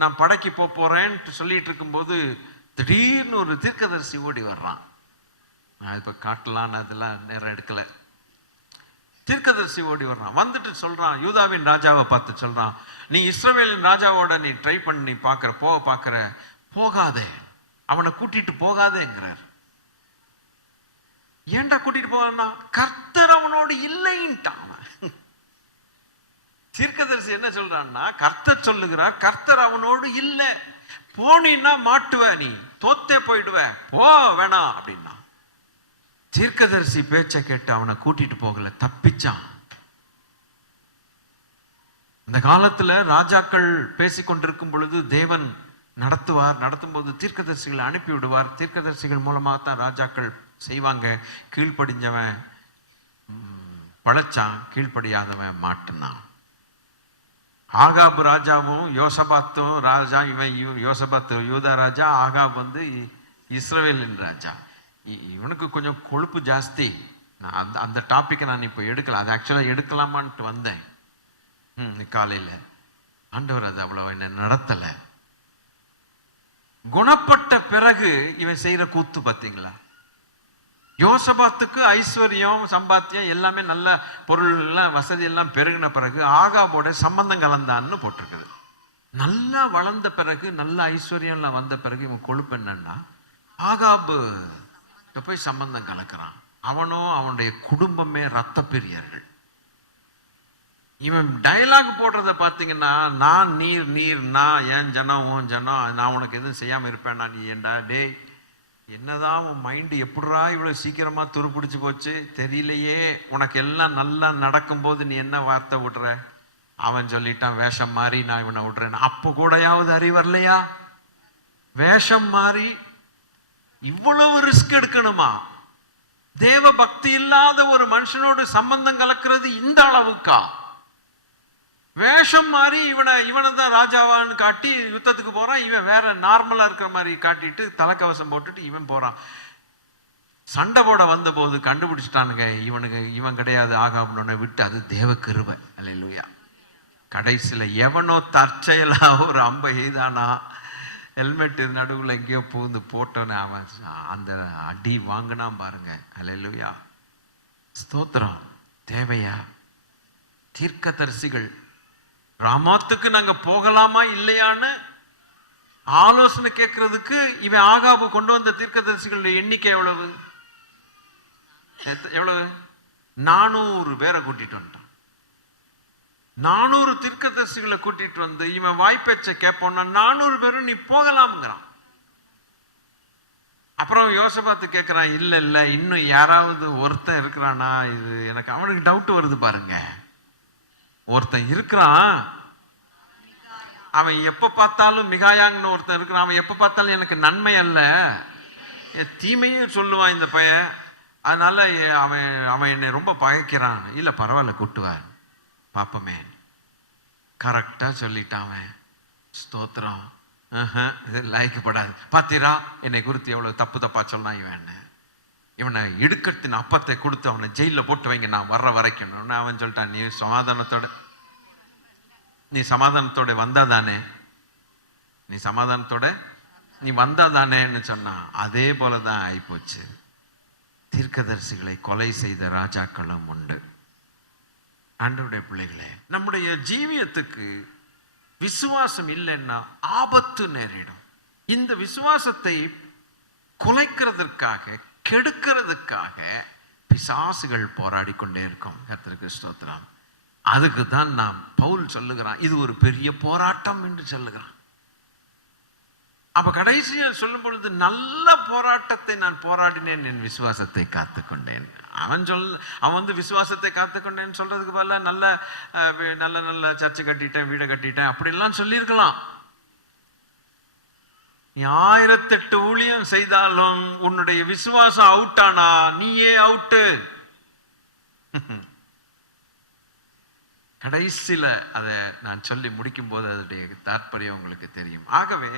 நான் படைக்கு போறேன்னு சொல்லிட்டு இருக்கும்போது திடீர்னு ஒரு தீர்க்கதரிசி ஓடி வர்றான். நான் இப்ப காட்டலான்னு அதெல்லாம் நேரம் எடுக்கல. தீர்க்கதரிசி ஓடி வர்றான், வந்துட்டு சொல்றான், யூதாவின் ராஜாவை பார்த்து சொல்றான், நீ இஸ்ரவேலின் ராஜாவோட நீ ட்ரை பண்ணி பார்க்கிற போகாதே, அவனை கூட்டிட்டு போகாதேங்கிறார். ஏன்டா கூட்டிட்டு போவான்னா, கர்த்தர் அவனோடு இல்லைன்ட்டான். தீர்க்கதரிசி என்ன சொல்றான்னா, கர்த்தர் சொல்லுகிறார், கர்த்தர் அவனோடு இல்லை, போனீன்னா மாட்டுவ, நீ தோத்தே போயிடுவ, போ வேணாம் அப்படின்னா. தீர்க்கதரிசி பேச்சை கேட்டு அவனை கூட்டிட்டு போகல, தப்பிச்சான். இந்த காலத்துல ராஜாக்கள் பேசிக்கொண்டிருக்கும் பொழுது தேவன் நடத்தும் போது தீர்க்கதரிசிகளை அனுப்பி விடுவார். தீர்க்கதரிசிகள் மூலமாகத்தான் ராஜாக்கள் செய்வாங்க. கீழ்ப்படிஞ்சவன் பழச்சான், கீழ்ப்படியாதவன் மாட்டினான். ஆகாப் ராஜாவும் யோசபாத்தும் ராஜா, யோசபாத்து யூதா ராஜா, ஆகாப் இஸ்ரவேலின் ராஜா. இவனுக்கு கொஞ்சம் கொழுப்பு ஜாஸ்தி. நான் அந்த டாபிக்கை நான் இப்போ எடுக்கல, அது ஆக்சுவலாக எடுக்கலாமான்ட்டு வந்தேன் காலையில். ஆண்டவர் அது அவ்வளோ என்ன நடத்தலை. குணப்பட்ட பிறகு இவன் செய்யற கூத்து பார்த்தீங்களா? யோசபாத்துக்கு ஐஸ்வர்யம் சம்பாத்தியம் எல்லாமே நல்ல பொருள் எல்லாம் வசதி எல்லாம் பெருகின பிறகு ஆகாபோட சம்பந்தம் கலந்தான்னு போட்டிருக்குது. நல்லா வளர்ந்த பிறகு நல்ல ஐஸ்வர்யம்லாம் வந்த பிறகு இவன் கொழுப்பு என்னன்னா ஆகாபு போய் சம்பந்தம் கலக்கிறான். அவனோ அவனுடைய குடும்பமே ரத்த பிரியர்கள். இவன் டயலாக் போடுறத பார்த்தீங்கன்னா, நான் நீர் நீர் நான் என் ஜனம் உன் ஜனம், நான் உனக்கு எதுவும் செய்யாமல் இருப்பேன், நான் நீ ஏண்டா டேய் என்னதான் உன் மைண்டு எப்படா இவ்வளோ சீக்கிரமாக துருப்பிடிச்சு போச்சு தெரியலையே, உனக்கு எல்லாம் நல்லா நடக்கும்போது நீ என்ன வார்த்தை விடுற? அவன் சொல்லிட்டான் வேஷம் மாறி நான் இவனை விடுறேன். அப்போ கூடயாவது அறிவரலையா? வேஷம் மாறி இவ்வளவு ரிஸ்க் எடுக்கணுமா? தேவ பக்தி இல்லாத ஒரு மனுஷனோடு சம்பந்தம் கலக்கிறது இந்த அளவுக்கா? வேஷம் மாறி இவனை தான் ராஜாவான்னு காட்டி யுத்தத்துக்கு போறான். இவன் வேற நார்மலா இருக்கிற மாதிரி காட்டிட்டு தலைக்கவசம் போட்டுட்டு இவன் போறான். சண்டை போட வந்த போது கண்டுபிடிச்சிட்டானுங்க இவன் கிடையாது ஆகாபுன்னு விட்டு, அது தேவ கிருபை. அல்லேலூயா. கடைசியில் எவனோ தற்செயலா ஒரு அம்பை எய்தானா, ஹெல்மெட் நடுவில் எங்கேயோ பூந்து போட்டோன்னு அவன் அந்த அடி வாங்கினான் பாருங்க. அல்லேலூயா. ஸ்தோத்திரம். தேவையா? தீர்க்கதரிசிகள் ராமாத்துக்கு நாங்க போகலாமா இல்லையான்னு ஆலோசனை கேட்கறதுக்கு இவன் ஆகாபு கொண்டு வந்த தீர்க்கதரிசிகளுடைய எண்ணிக்கை எவ்வளவு? 400 பேரை கூட்டிட்டு வந்துட்டான். 400 தீர்க்கதரிசிகளை கூட்டிட்டு வந்து இவன் வாய்ப்பேச்சை கேட்போம்னா 400 பேரும் நீ போகலாம்ங்கிறான். அப்புறம் யோசபாத்து கேட்கிறான், இல்ல இன்னும் யாராவது ஒருத்தன் இருக்கிறானா? இது எனக்கு அவனுக்கு டவுட் வருது பாருங்க. ஒருத்தன் இருக்கிறான், அவன் எப்ப பார்த்தாலும் மிகாயாங்கன்னு ஒருத்தன் இருக்கிறான். அவன் எப்ப பார்த்தாலும் எனக்கு நன்மை அல்ல தீமையும் சொல்லுவான் இந்த பையன். அதனால அவன் என்னை ரொம்ப பகைக்கிறான். இல்ல பரவாயில்ல கூட்டுவார் பாப்பமே. கரெக்டா சொல்லிட்டான் அவன். ஸ்தோத்திரம். இது லாய்க்கப்படாது. பாத்தீரா என்னை குறித்து எவ்வளவு தப்பா சொன்னான் இவன். இவனை இடுக்கத்தின் அப்பத்தை கொடுத்து அவனை ஜெயிலில் போட்டு வைங்க நான் வர்ற வரைக்கும். அவன் சொல்லிட்டான், நீ சமாதானத்தோட வந்தாதானே, நீ சமாதானத்தோட நீ வந்தாதானேன்னு சொன்னான். அதே போலதான் ஆயிப்போச்சு. தீர்க்கதரிசிகளை கொலை செய்த ராஜாக்களும் உண்டு. ஆண்டவருடைய பிள்ளைகளே, நம்முடைய ஜீவியத்துக்கு விசுவாசம் இல்லைன்னா ஆபத்து நேரிடும். இந்த விசுவாசத்தை குலைக்கிறதுக்காக கெடுக்கிறதுக்காக பிசாசுகள் போராடி கொண்டே இருக்கும். கர்த்தருக்கு ஸ்தோத்திரம். அதுக்கு தான் நாம் பவுல் சொல்லுகிறான், இது ஒரு பெரிய போராட்டம் என்று சொல்லுகிறான். அப்ப கடைசியில் சொல்லும் பொழுது நல்ல போராட்டத்தை நான் போராடினேன், என் விசுவாசத்தை காத்துக்கொண்டேன். அவன் வந்து விசுவாசத்தை காத்துக்கொண்டேன்னு சொல்றதுக்கு பதிலா நல்ல சர்ச்சை கட்டிட்டேன், வீடை கட்டிட்டேன் அப்படிலாம் சொல்லியிருக்கலாம். நீ 1008 ஊழியம் செய்தாலும் உன்னுடைய விசுவாசம் அவுட் ஆனா நீயே அவுட்டு. கடைசியில அதை நான் சொல்லி முடிக்கும் போது அதனுடைய தாற்பயம் உங்களுக்கு தெரியும். ஆகவே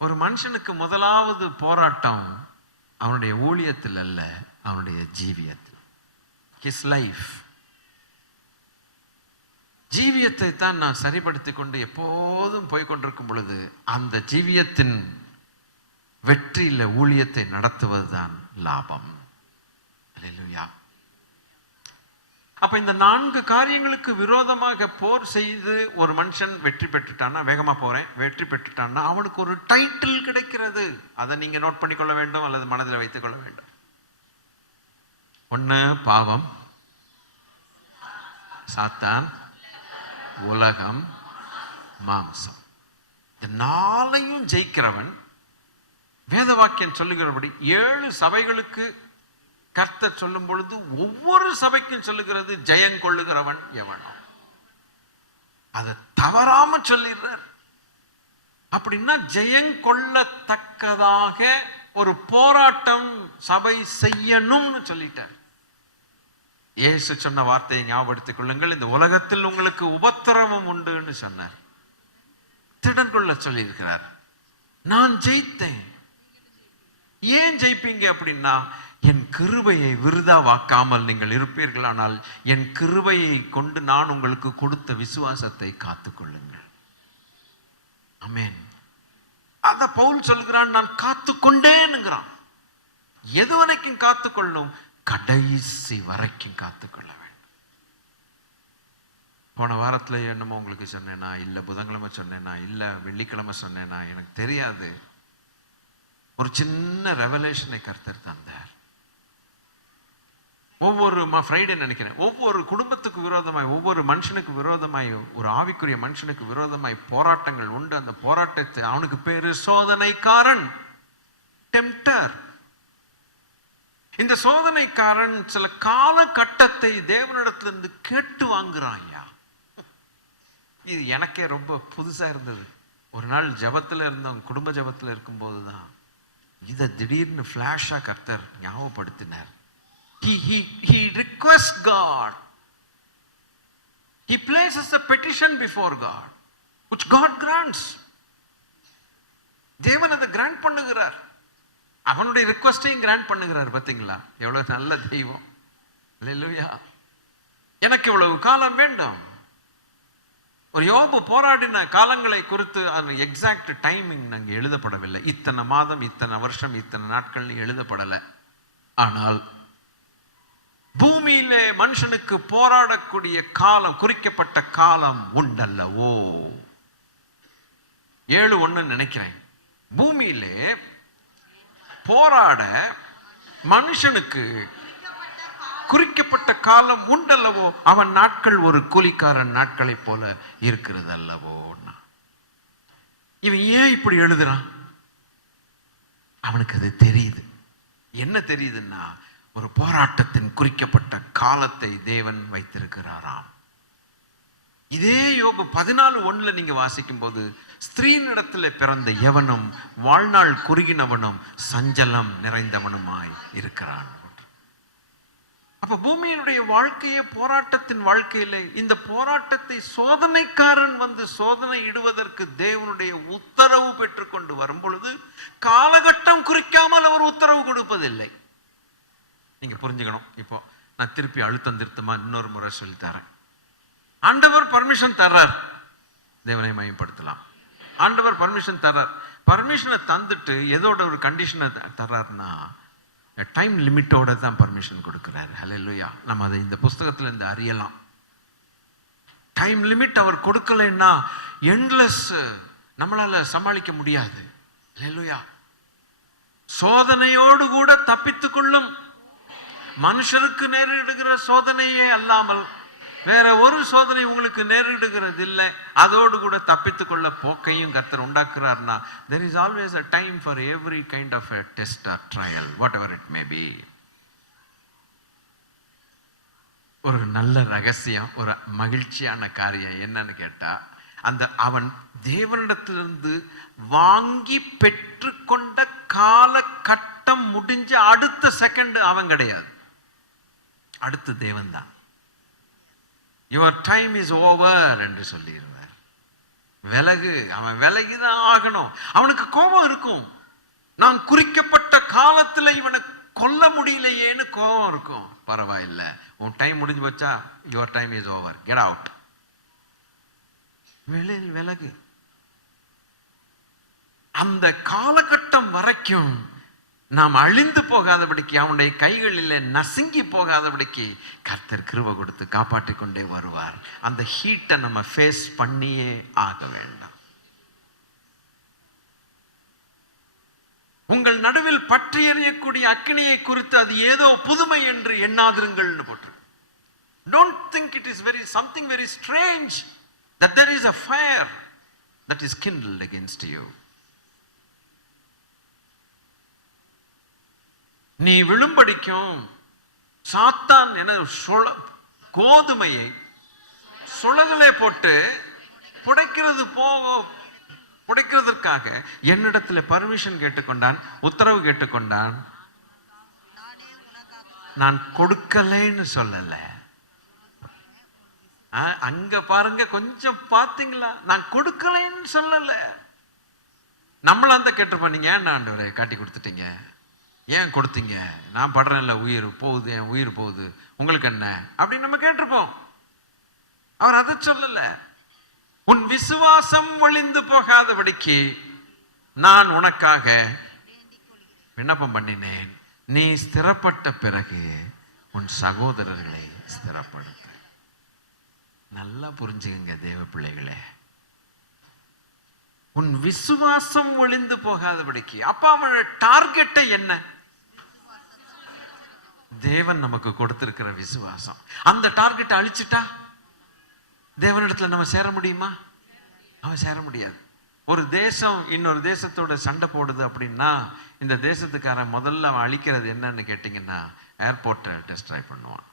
ஒரு மனுஷனுக்கு முதலாவது போராட்டம் அவனுடைய ஊழியத்தில் அல்ல, அவனுடைய ஜீவியத்தில். His life. ஜீவியத்தை தான் நான் சரிப்படுத்தி கொண்டு எப்போதும் போய்கொண்டிருக்கும் பொழுது அந்த ஜீவியத்தின் வெற்றியில ஊழியத்தை நடத்துவதுதான் லாபம். அல்லேலூயா. அப்ப இந்த 4 காரியங்களுக்கு விரோதமாக போர் செய்து ஒரு மனுஷன் வெற்றி பெற்றுட்டான்னா, வேகமா போறேன், வெற்றி பெற்றுட்டான்னா அவனுக்கு ஒரு டைட்டில் கிடைக்கிறது. அதை நீங்க நோட் பண்ணிக்கொள்ள வேண்டும் அல்லது மனதில் வைத்துக் கொள்ள வேண்டும். ஒண்ணு பாவம், சாத்தான், உலகம், மாம்சம். இந்த 4ஐயும் ஜெயிக்கிறவன் வேத வாக்கியம் சொல்லுகிறபடி 7 சபைகளுக்கு கர்த்தர் சொல்லும் பொழுது ஒவ்வொரு சபைக்கும் சொல்லுகிறது ஜெயங்கொள்ளுகிறவன் எவனோ. அதை தவறாம சொல்லிடுறார். அப்படின்னா ஜெயங்கொள்ளத்தக்கதாக ஒரு போராட்டம் சபை செய்யணும்னு சொல்லிட்டார். இயேசு சொன்ன வார்த்தையை ஞாபகப்படுத்திக் கொள்ளுங்கள், இந்த உலகத்தில் உங்களுக்கு உபத்திரவம் உண்டுன்னு சொன்னார். திடன் கொள்ள சொல்லியிருக்கிறார். நான் ஜெயித்தேன். ஏன் ஜெயிப்பீங்க அப்படின்னா, என் கிருபையை விருதாவாக்காமல் நீங்கள் இருப்பீர்கள். ஆனால் என் கிருபையை கொண்டு நான் உங்களுக்கு கொடுத்த விசுவாசத்தை காத்துக்கொள்ளுங்கள். ஆமென். அது அதான் பவுல் சொல்கிறான், நான் காத்து கொண்டேன்னுங்கிறான். எது வரைக்கும் காத்துக்கொள்ளும்? கடைசி வரைக்கும் காத்துக்கொள்ள வேண்டும். போன வாரத்தில் என்னமோ உங்களுக்கு சொன்னேனா, இல்லை புதன்கிழமை சொன்னேனா, இல்லை வெள்ளிக்கிழமை சொன்னேனா, எனக்கு தெரியாது. ஒரு சின்ன ரெவலேஷனை கர்த்தர் தந்தார். ஒவ்வொரு ஃப்ரைடே நினைக்கிறேன், ஒவ்வொரு குடும்பத்துக்கு விரோதமாய், ஒவ்வொரு மனுஷனுக்கு விரோதமாய், ஒரு ஆவிக்குரிய மனுஷனுக்கு விரோதமாய் போராட்டங்கள் உண்டு. அந்த போராட்டத்தை, அவனுக்கு பேரு சோதனைக்காரன், டெம்ப்டர். இந்த சோதனைக்காரன் சில காலகட்டத்தை தேவனிடத்திலிருந்து கேட்டு வாங்குறான். இது எனக்கே ரொம்ப புதுசா இருந்தது. ஒரு நாள் ஜபத்துல இருந்தவங்க, குடும்ப ஜபத்துல இருக்கும்போது தான் இதை திடீர்னு ஃபிளாஷா கர்த்தர் ஞாபகப்படுத்தினார். He requests God. He places a petition before God, which God grants. தேவன் அதை கிராண்ட் பண்ணுகிறார். அவனுடைய ரிக்வெஸ்டையும் கிராண்ட் பண்ணுகிறார். பார்த்தீங்களா எவ்வளவு நல்ல தெய்வம். அல்லேலூயா. எனக்கு இவ்வளவு காலம் வேண்டும். ஒரு யோபு போராடின காலங்களை குறித்து அந்த எக்ஸாக்ட் டைமிங் நாங்கள் எழுதப்படவில்லை. இத்தனை மாதம், இத்தனை வருஷம், இத்தனை நாட்கள் எழுதப்படலை. ஆனால் பூமியிலே மனுஷனுக்கு போராடக்கூடிய காலம், குறிக்கப்பட்ட காலம் உண்டல்லவோ. 7:1 நினைக்கிறேன். பூமியிலே போராட மனுஷனுக்கு குறிக்கப்பட்ட காலம் உண்டல்லவோ. அவன் நாட்கள் ஒரு கூலிக்காரன் நாட்களை போல இருக்கிறது அல்லவோ. இவன் ஏன் இப்படி எழுதுறான்? அவனுக்கு அது தெரியுது. என்ன தெரியுதுன்னா, ஒரு போராட்டத்தின் குறிக்கப்பட்ட காலத்தை தேவன் வைத்திருக்கிறாராம். இதே யோபு 14:1 நீங்க வாசிக்கும் போது, ஸ்திரீனிடத்தில் பிறந்த எவனும் வாழ்நாள் குறுகினவனும் சஞ்சலம் நிறைந்தவனுமாய் இருக்கிறான். அப்ப பூமியினுடைய வாழ்க்கையே போராட்டத்தின் வாழ்க்கையிலே, இந்த போராட்டத்தை சோதனைக்காரன் வந்து சோதனை இடுவதற்கு தேவனுடைய உத்தரவு பெற்றுக்கொண்டு வரும் பொழுது, காலகட்டம் குறிக்காமல் அவர் உத்தரவு கொடுப்பதில்லை. நீங்க புரிஞ்சுக்கணும். இப்போ நான் திருப்பி அழுத்தம் திருத்தமா இன்னொரு முறை சொல்லி தரேன். ஆண்டவர் பர்மிஷன் தர்றார், தேவனை மயப்படுத்தலாம். ஆண்டவர் பர்மிஷன் தர்றார். பர்மிஷனை தந்துட்டு எதோட ஒரு கண்டிஷனை தர்றாருன்னா, டைம் லிமிட்டோட தான் பர்மிஷன் கொடுக்கிறாரு. ஹல்லேலூயா. நம்ம அதை இந்த புஸ்தகத்துல இருந்து அறியலாம். டைம் லிமிட் அவர் கொடுக்கலைன்னா எண்ட்லெஸ், நம்மளால சமாளிக்க முடியாது. ஹல்லேலூயா. சோதனையோடு கூட தப்பித்துக் கொள்ளும். மனுஷருக்கு நேரிடுகிற சோதனையே அல்லாமல் வேற ஒரு சோதனை உங்களுக்கு நேரிடுகிறது இல்லை. அதோடு கூட தப்பித்துக் கொள்ள போக்கையும் கர்த்தர் உண்டாக்குறார்னா, there is always a time for every kind of a test or trial, whatever it may be. ஒரு நல்ல ரகசியம், ஒரு மகிழ்ச்சியான காரியம் என்னன்னு கேட்டா, அந்த அவன் தேவனிடத்திலிருந்து வாங்கி பெற்றுக்கொண்ட காலகட்டம் முடிஞ்ச அடுத்த செகண்ட் அவன் கிடையாது, அடுத்து தேவன் தான். யுவர் டைம் இஸ் ஓவர் என்று சொல்லியிருந்தார். விலகு, அவன் விலகிதான் ஆகணும். அவனுக்கு கோபம் இருக்கும். நான் குறிக்கப்பட்ட காலத்தில் இவனை கொல்ல முடியலையேன்னு கோபம் இருக்கும். பரவாயில்லை, உன் டைம் முடிஞ்சு போச்சா, your time is over, get out. விலகு. அந்த காலகட்டம் வரைக்கும் நாம் அழிந்து போகாதபடிக்கு, அவனுடைய கைகளில் நசுங்கி போகாதபடிக்கு கர்த்தர் கிருபை கொடுத்து காப்பாற்றி கொண்டே வருவார். அந்த ஹீட்டை நம்ம ஃபேஸ் பண்ணியே ஆக வேண்டாம். உங்கள் நடுவில் பற்றி எறியக்கூடிய அக்கினியை குறித்து அது ஏதோ புதுமை என்று எண்ணாதிருங்கள்னு போட்டு. Don't think it is something very strange that there is a fire that is kindled against you. நீ விழும்படிக்கும் சாத்தான் என கோதுமையை சுளகலே போட்டு புடைக்கிறதற்காக என்னிடத்தில் பர்மிஷன் கேட்டுக்கொண்டான், உத்தரவு கேட்டுக்கொண்டான். நான் கொடுக்கலைன்னு சொல்லல. அங்க பாருங்க, கொஞ்சம் பாத்தீங்களா, நான் கொடுக்கலைன்னு சொல்லல. நம்மள அந்த கேட்டிருப்போம், நீங்க ஏன் ஆண்டவரே காட்டி கொடுத்துட்டீங்க, ஏன் கொடுத்தீங்க, நான் படுறேன்ல, உயிர் போகுது, என் உயிர் போகுது, உங்களுக்கு என்ன அப்படின்னு நம்ம கேட்டிருப்போம். அவர் அதை சொல்லல. உன் விசுவாசம் ஒளிந்து போகாதபடிக்கு நான் உனக்காக விண்ணப்பம் பண்ணினேன். நீ ஸ்திரப்பட்ட பிறகு உன் சகோதரர்களை ஸ்திரப்படுத்த. நல்லா புரிஞ்சுங்க தேவ பிள்ளைகளே, உன் விசுவாசம் ஒளிந்து போகாதபடிக்கு. அப்ப அவனோட டார்கெட்டை என்ன? தேவன் நமக்கு கொடுத்திருக்கிற விசுவாசம். அந்த டார்கெட்டை அழிச்சிட்டா தேவனிடத்துல நம்ம சேர முடியுமா? அவன் சேர முடியாது. ஒரு தேசம் இன்னொரு தேசத்தோட சண்டை போடுது அப்படின்னா இந்த தேசத்துக்காரன் முதல்ல அவன் அழிக்கிறது என்னன்னு கேட்டிங்கன்னா ஏர்போர்ட்டை டெஸ்ட்ராய் பண்ணுவான்.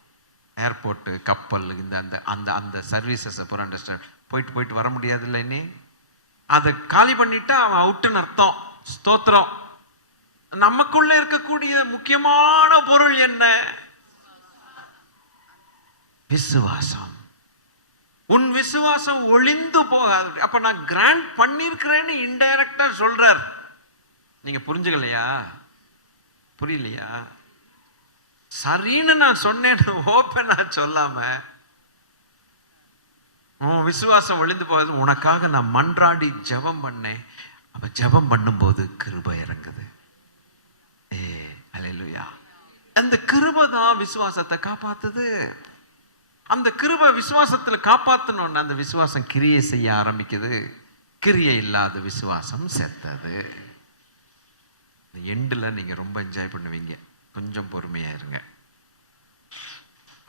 ஏர்போர்ட்டு, கப்பல், இந்த அந்த அந்த அந்த சர்வீசஸை பூரா டெஸ்ட்ராய். போயிட்டு வர முடியாது இல்லை, இனி அதை காலி பண்ணிட்டா அவன் அவுட்டுன்னு அர்த்தம். ஸ்தோத்திரம். நமக்குள்ள இருக்கக்கூடிய முக்கியமான பொருள் என்ன? விசுவாசம். உன் விசுவாசம் ஒளிந்து போகாது. அப்ப நான் கிராண்ட் பண்ணிருக்கிறேன்னு இன்டைரக்டா சொல்றார். நீங்க புரிஞ்சுக்கலையா? புரியலையா? சரின்னு நான் சொன்னேன்னு ஓப்பனா சொல்லாம, உன் விசுவாசம் ஒளிந்து போகாது, உனக்காக நான் மன்றாடி ஜெபம் பண்ணேன். அப்ப ஜெபம் பண்ணும்போது கிருபை இறங்குது. அல்லேலூயா. அந்த கிருபை தான் விசுவாசத்தை காப்பாத்துது. அந்த கிருபை விசுவாசத்துல காப்பாத்தணும்னு அந்த விசுவாசம் கிரியை செய்ய ஆரம்பிக்குது. கிரியை இல்லாத விசுவாசம் செத்தது. எண்டுல நீங்க ரொம்ப என்ஜாய் பண்ணுவீங்க. கொஞ்சம் பொறுமையா இருங்க.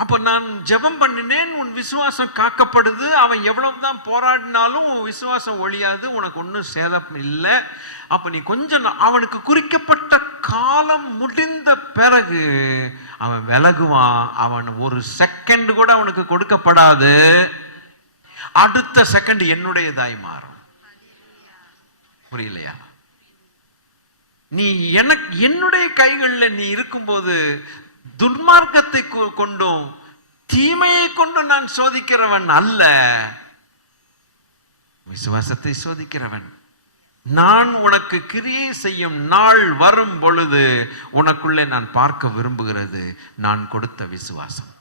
அப்ப நான் ஜெபம் பண்ணினேன், உன் விசுவாசம் காக்கப்படுது. அவன் எவ்வளவுதான் போராடினாலும் உன் விசுவாசம் ஒழியாது, உனக்கு ஒன்றும் சேதம் இல்லை. அப்ப நீ கொஞ்சம், அவனுக்கு குறிக்கப்பட்ட காலம் முடிந்த பிறகு அவன் விலகுவான். அவன் ஒரு செகண்ட் கூட அவனுக்கு கொடுக்கப்படாது. அடுத்த செகண்ட் என்னுடையதாய் மாறும். புரியலையா? நீ எனக்கு என்னுடைய கைகளில் நீ இருக்கும்போது துன்மார்க்கத்தை கொண்டும் தீமையை கொண்டு நான் சோதிக்கிறவன் அல்ல, விசுவாசத்தை சோதிக்கிறவன். நான் உனக்கு கிரியை செய்யும் நாள் வரும் பொழுது உனக்குள்ளே நான் பார்க்க விரும்புகிறது நான் கொடுத்த விசுவாசம்.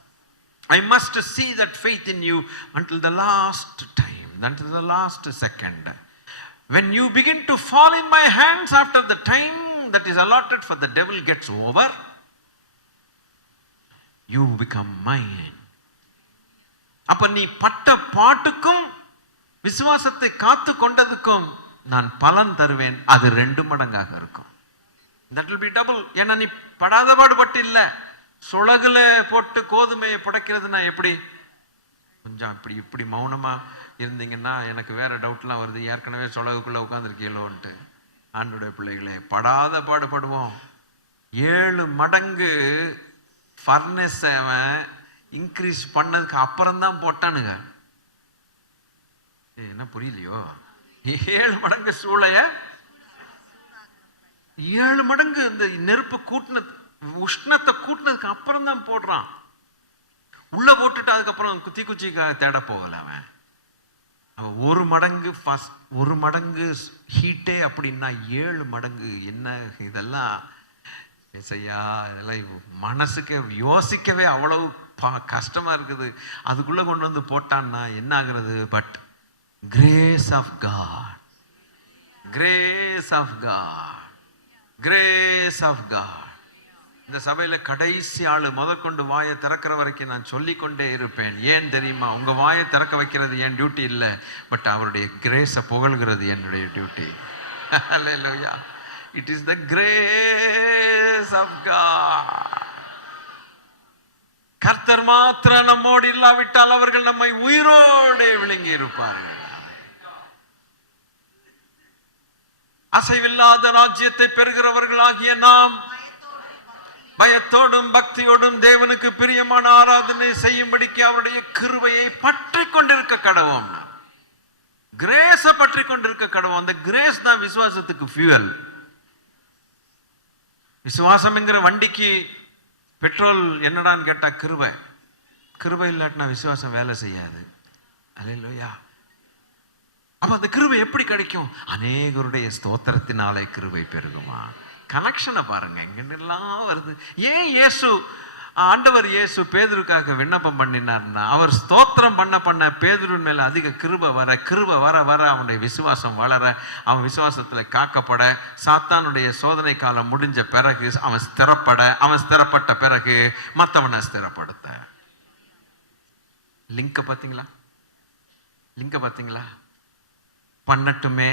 I must see that faith in you until the last time, until the last second. When you begin to fall in my hands after the time that is allotted for the devil gets over, you become mine. அப்ப நீ பட்ட பாட்டுக்கும் விசுவாசத்தை காத்து கொண்டதுக்கும் நான் பலன் தருவேன். அது 2 மடங்காக இருக்கும். That will be double. ஏன்னா நீ படாத பாடுபட்டு இல்லை. சுளகுல போட்டு கோதுமையை புடைக்கிறதுனா எப்படி? கொஞ்சம் இப்படி மௌனமா இருந்தீங்கன்னா எனக்கு வேற டவுட்லாம் வருது. ஏற்கனவே சுளகுக்குள்ள உட்காந்துருக்கீங்களோன்ட்டு. ஆண்டோடைய பிள்ளைகளே, படாத பாடுபடுவோம். 7 மடங்கு ஃபர்னஸ் அவன் இன்க்ரீஸ் பண்ணதுக்கு அப்புறம் தான் போட்டானுங்க. என்ன புரியலையோ? 7 மடங்கு சூளைய 7 மடங்கு இந்த நெருப்பு கூட்டினது, உஷ்ணத்தை கூட்டினதுக்கு அப்புறம் தான் போடுறான். உள்ள போட்டுட்டு அதுக்கப்புறம் தீக்குச்சிக்காக தேட போகல அவன். 1 மடங்கு ஃபர்ஸ்ட், 1 மடங்கு ஹீட்டே அப்படின்னா 7 மடங்கு. என்ன இதெல்லாம் ஏசையா, இதெல்லாம் மனசுக்கு யோசிக்கவே அவ்வளவு கஷ்டமா இருக்குது. அதுக்குள்ள கொண்டு வந்து போட்டான்னா என்ன ஆகுறது? But grace of God, grace of God, grace of God. இந்த சபையில கடைசி ஆளு முதற்கொண்டு வாயை திறக்கிற வரைக்கும் நான் சொல்லிக்கொண்டே இருப்பேன். ஏன் தெரியுமா? உங்க வாயை திறக்க வைக்கிறது என் டியூட்டி இல்லை, பட் அவருடைய கிரேஸை புகழ்கிறது என்னுடைய duty. Hallelujah. It is the grace of God. கர்த்தர் மாத்திரம் நம்மோடு இல்லாவிட்டால் அவர்கள் நம்மை உயிரோடு விழுங்கி இருப்பார்கள். அசைவில்லாத ராஜ்யத்தை பெறுகிறவர்களாகிய நாம் பயத்தோடும் பக்தியோடும் தேவனுக்கு பிரியமான ஆராதனை செய்யும்படிக்கு அவருடைய கிருபையை பற்றி கொண்டிருக்க கடவோம். கிரேஸை பற்றி கொண்டிருக்க கடவோம். அந்த கிரேஸ் தான் விசுவாசத்துக்கு ஃபியூயல். விசுவாசம்ங்கிற வண்டிக்கு பெட்ரோல் என்னடான்னு கேட்டா கிருபை. கிருபை இல்லாட்டினா விசுவாசம் வேலை செய்யாது. அல்லேலூயா. அப்ப அந்த கிருபை எப்படி கிடைக்கும்? அநேகருடைய ஸ்தோத்திரத்தினாலே கிருபை பெருகுமா. கனெக்ஷனை பாருங்க, எங்கெல்லாம் வருது. ஏன் இயேசு ஆண்டவர் இயேசு பேதுருக்காக விண்ணப்பம் பண்ணினார்னா, அவர் ஸ்தோத்திரம் பண்ண பேதுருவின் மேல அதிக கிருபை வர அவனுடைய விசுவாசம் வளர, அவன் விசுவாசத்துல காக்கப்பட, சாத்தானுடைய சோதனை காலம் முடிஞ்ச பிறகு அவன் ஸ்திரப்பட்ட பிறகு மற்றவனை ஸ்திரப்படுத்த. லிங்க பாத்தீங்களா? பண்ணட்டுமே,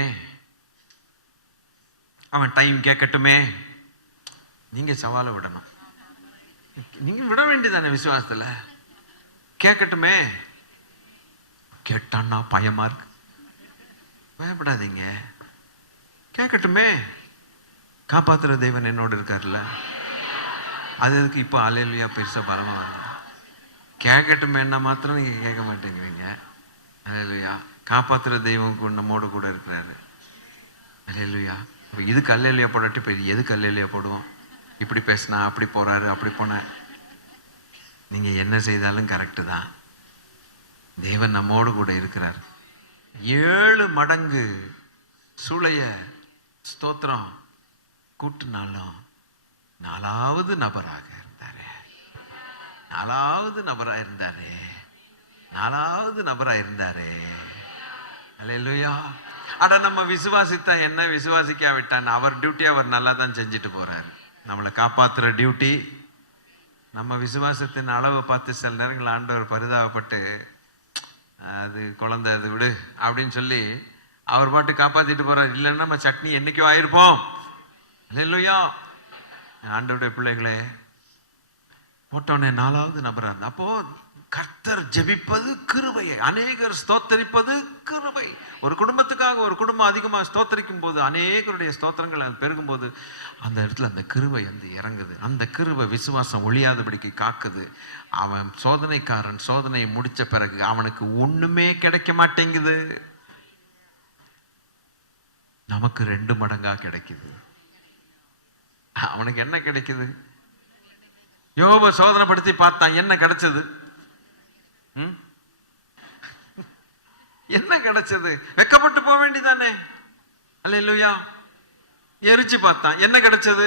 அவன் டைம் கேட்கட்டுமே. நீங்க சவாலை விடணும். நீங்க விட வேண்டியதானே விசுவாசத்துல. கேட்கட்டுமே. கேட்டான்னா பயமா இருக்கு. பயப்படாதீங்க, கேட்கட்டுமே. காப்பாத்துற தெய்வன் என்னோட இருக்காருல்ல. அது எதுக்கு இப்போ அல்லேலூயா பெருசா பலமா வரணும்? கேட்கட்டுமே என்ன மாத்திரம் நீங்க கேட்க மாட்டேங்கிறீங்க. அல்லேலூயா. காப்பாத்துற தெய்வம் நம்மோடு கூட இருக்கிறாரு. அல்லேலூயா. இப்போ இதுக்கு அல்லேலூயா போடாட்டி இப்போ எதுக்கு அல்லேலூயா போடுவோம்? இப்படி பேசினா அப்படி போறாரு, அப்படி போன. நீங்க என்ன செய்தாலும் கரெக்டு தான். தேவன் நம்மோடு கூட இருக்கிறார். 7 மடங்கு சூளைய ஸ்தோத்திரம் கூட்டினாலும் 4வது நபராக இருந்தாரு. 4வது நபரா இருந்தாரு. அல்லேலூயா. அட நம்ம விசுவாசித்தா என்ன, விசுவாசிக்காவிட்டான் அவர் டியூட்டி அவர் நல்லா தான் செஞ்சுட்டு போறாரு. நம்மளை காப்பாற்றுற டியூட்டி. நம்ம விசுவாசத்தின் அளவை பார்த்து சில நேரங்கள் ஆண்டவர் பரிதாபப்பட்டு அது குழந்தை அது விடு அப்படின்னு சொல்லி அவர் பாட்டு காப்பாற்றிட்டு போறார். இல்லைன்னா நம்ம சட்னி என்னைக்கும் ஆயிருப்போம். அல்லேலூயா. ஆண்டவருடைய பிள்ளைகளே, போட்டோன்னே 4வது நபரா இருந்தா. அப்போ கர்த்தர் ஜெபிப்பது கிருபை, அநேகர் ஸ்தோத்தரிப்பது கிருபை. ஒரு குடும்பத்துக்காக ஒரு குடும்பம் அதிகமாக ஸ்தோத்தரிக்கும் போது, அநேகருடைய ஸ்தோத்திரங்கள் பெருகும் போது அந்த இடத்துல அந்த கிருபை வந்து இறங்குது. அந்த கிருபை விசுவாசம் ஒழியாதபடிக்கு காக்குது. அவன் சோதனைக்காரன் சோதனையை முடிச்ச பிறகு அவனுக்கு ஒண்ணுமே கிடைக்க மாட்டேங்குது. நமக்கு 2 மடங்கா கிடைக்குது. அவனுக்கு என்ன கிடைக்குது? யோபை சோதனைப்படுத்தி பார்த்தான், என்ன கிடைச்சது? என்ன கிடைச்சது? வெக்கப்பட்டு போக வேண்டியதானே. அல்லேலூயா. எரிச்சு பார்த்தான், என்ன கிடைச்சது?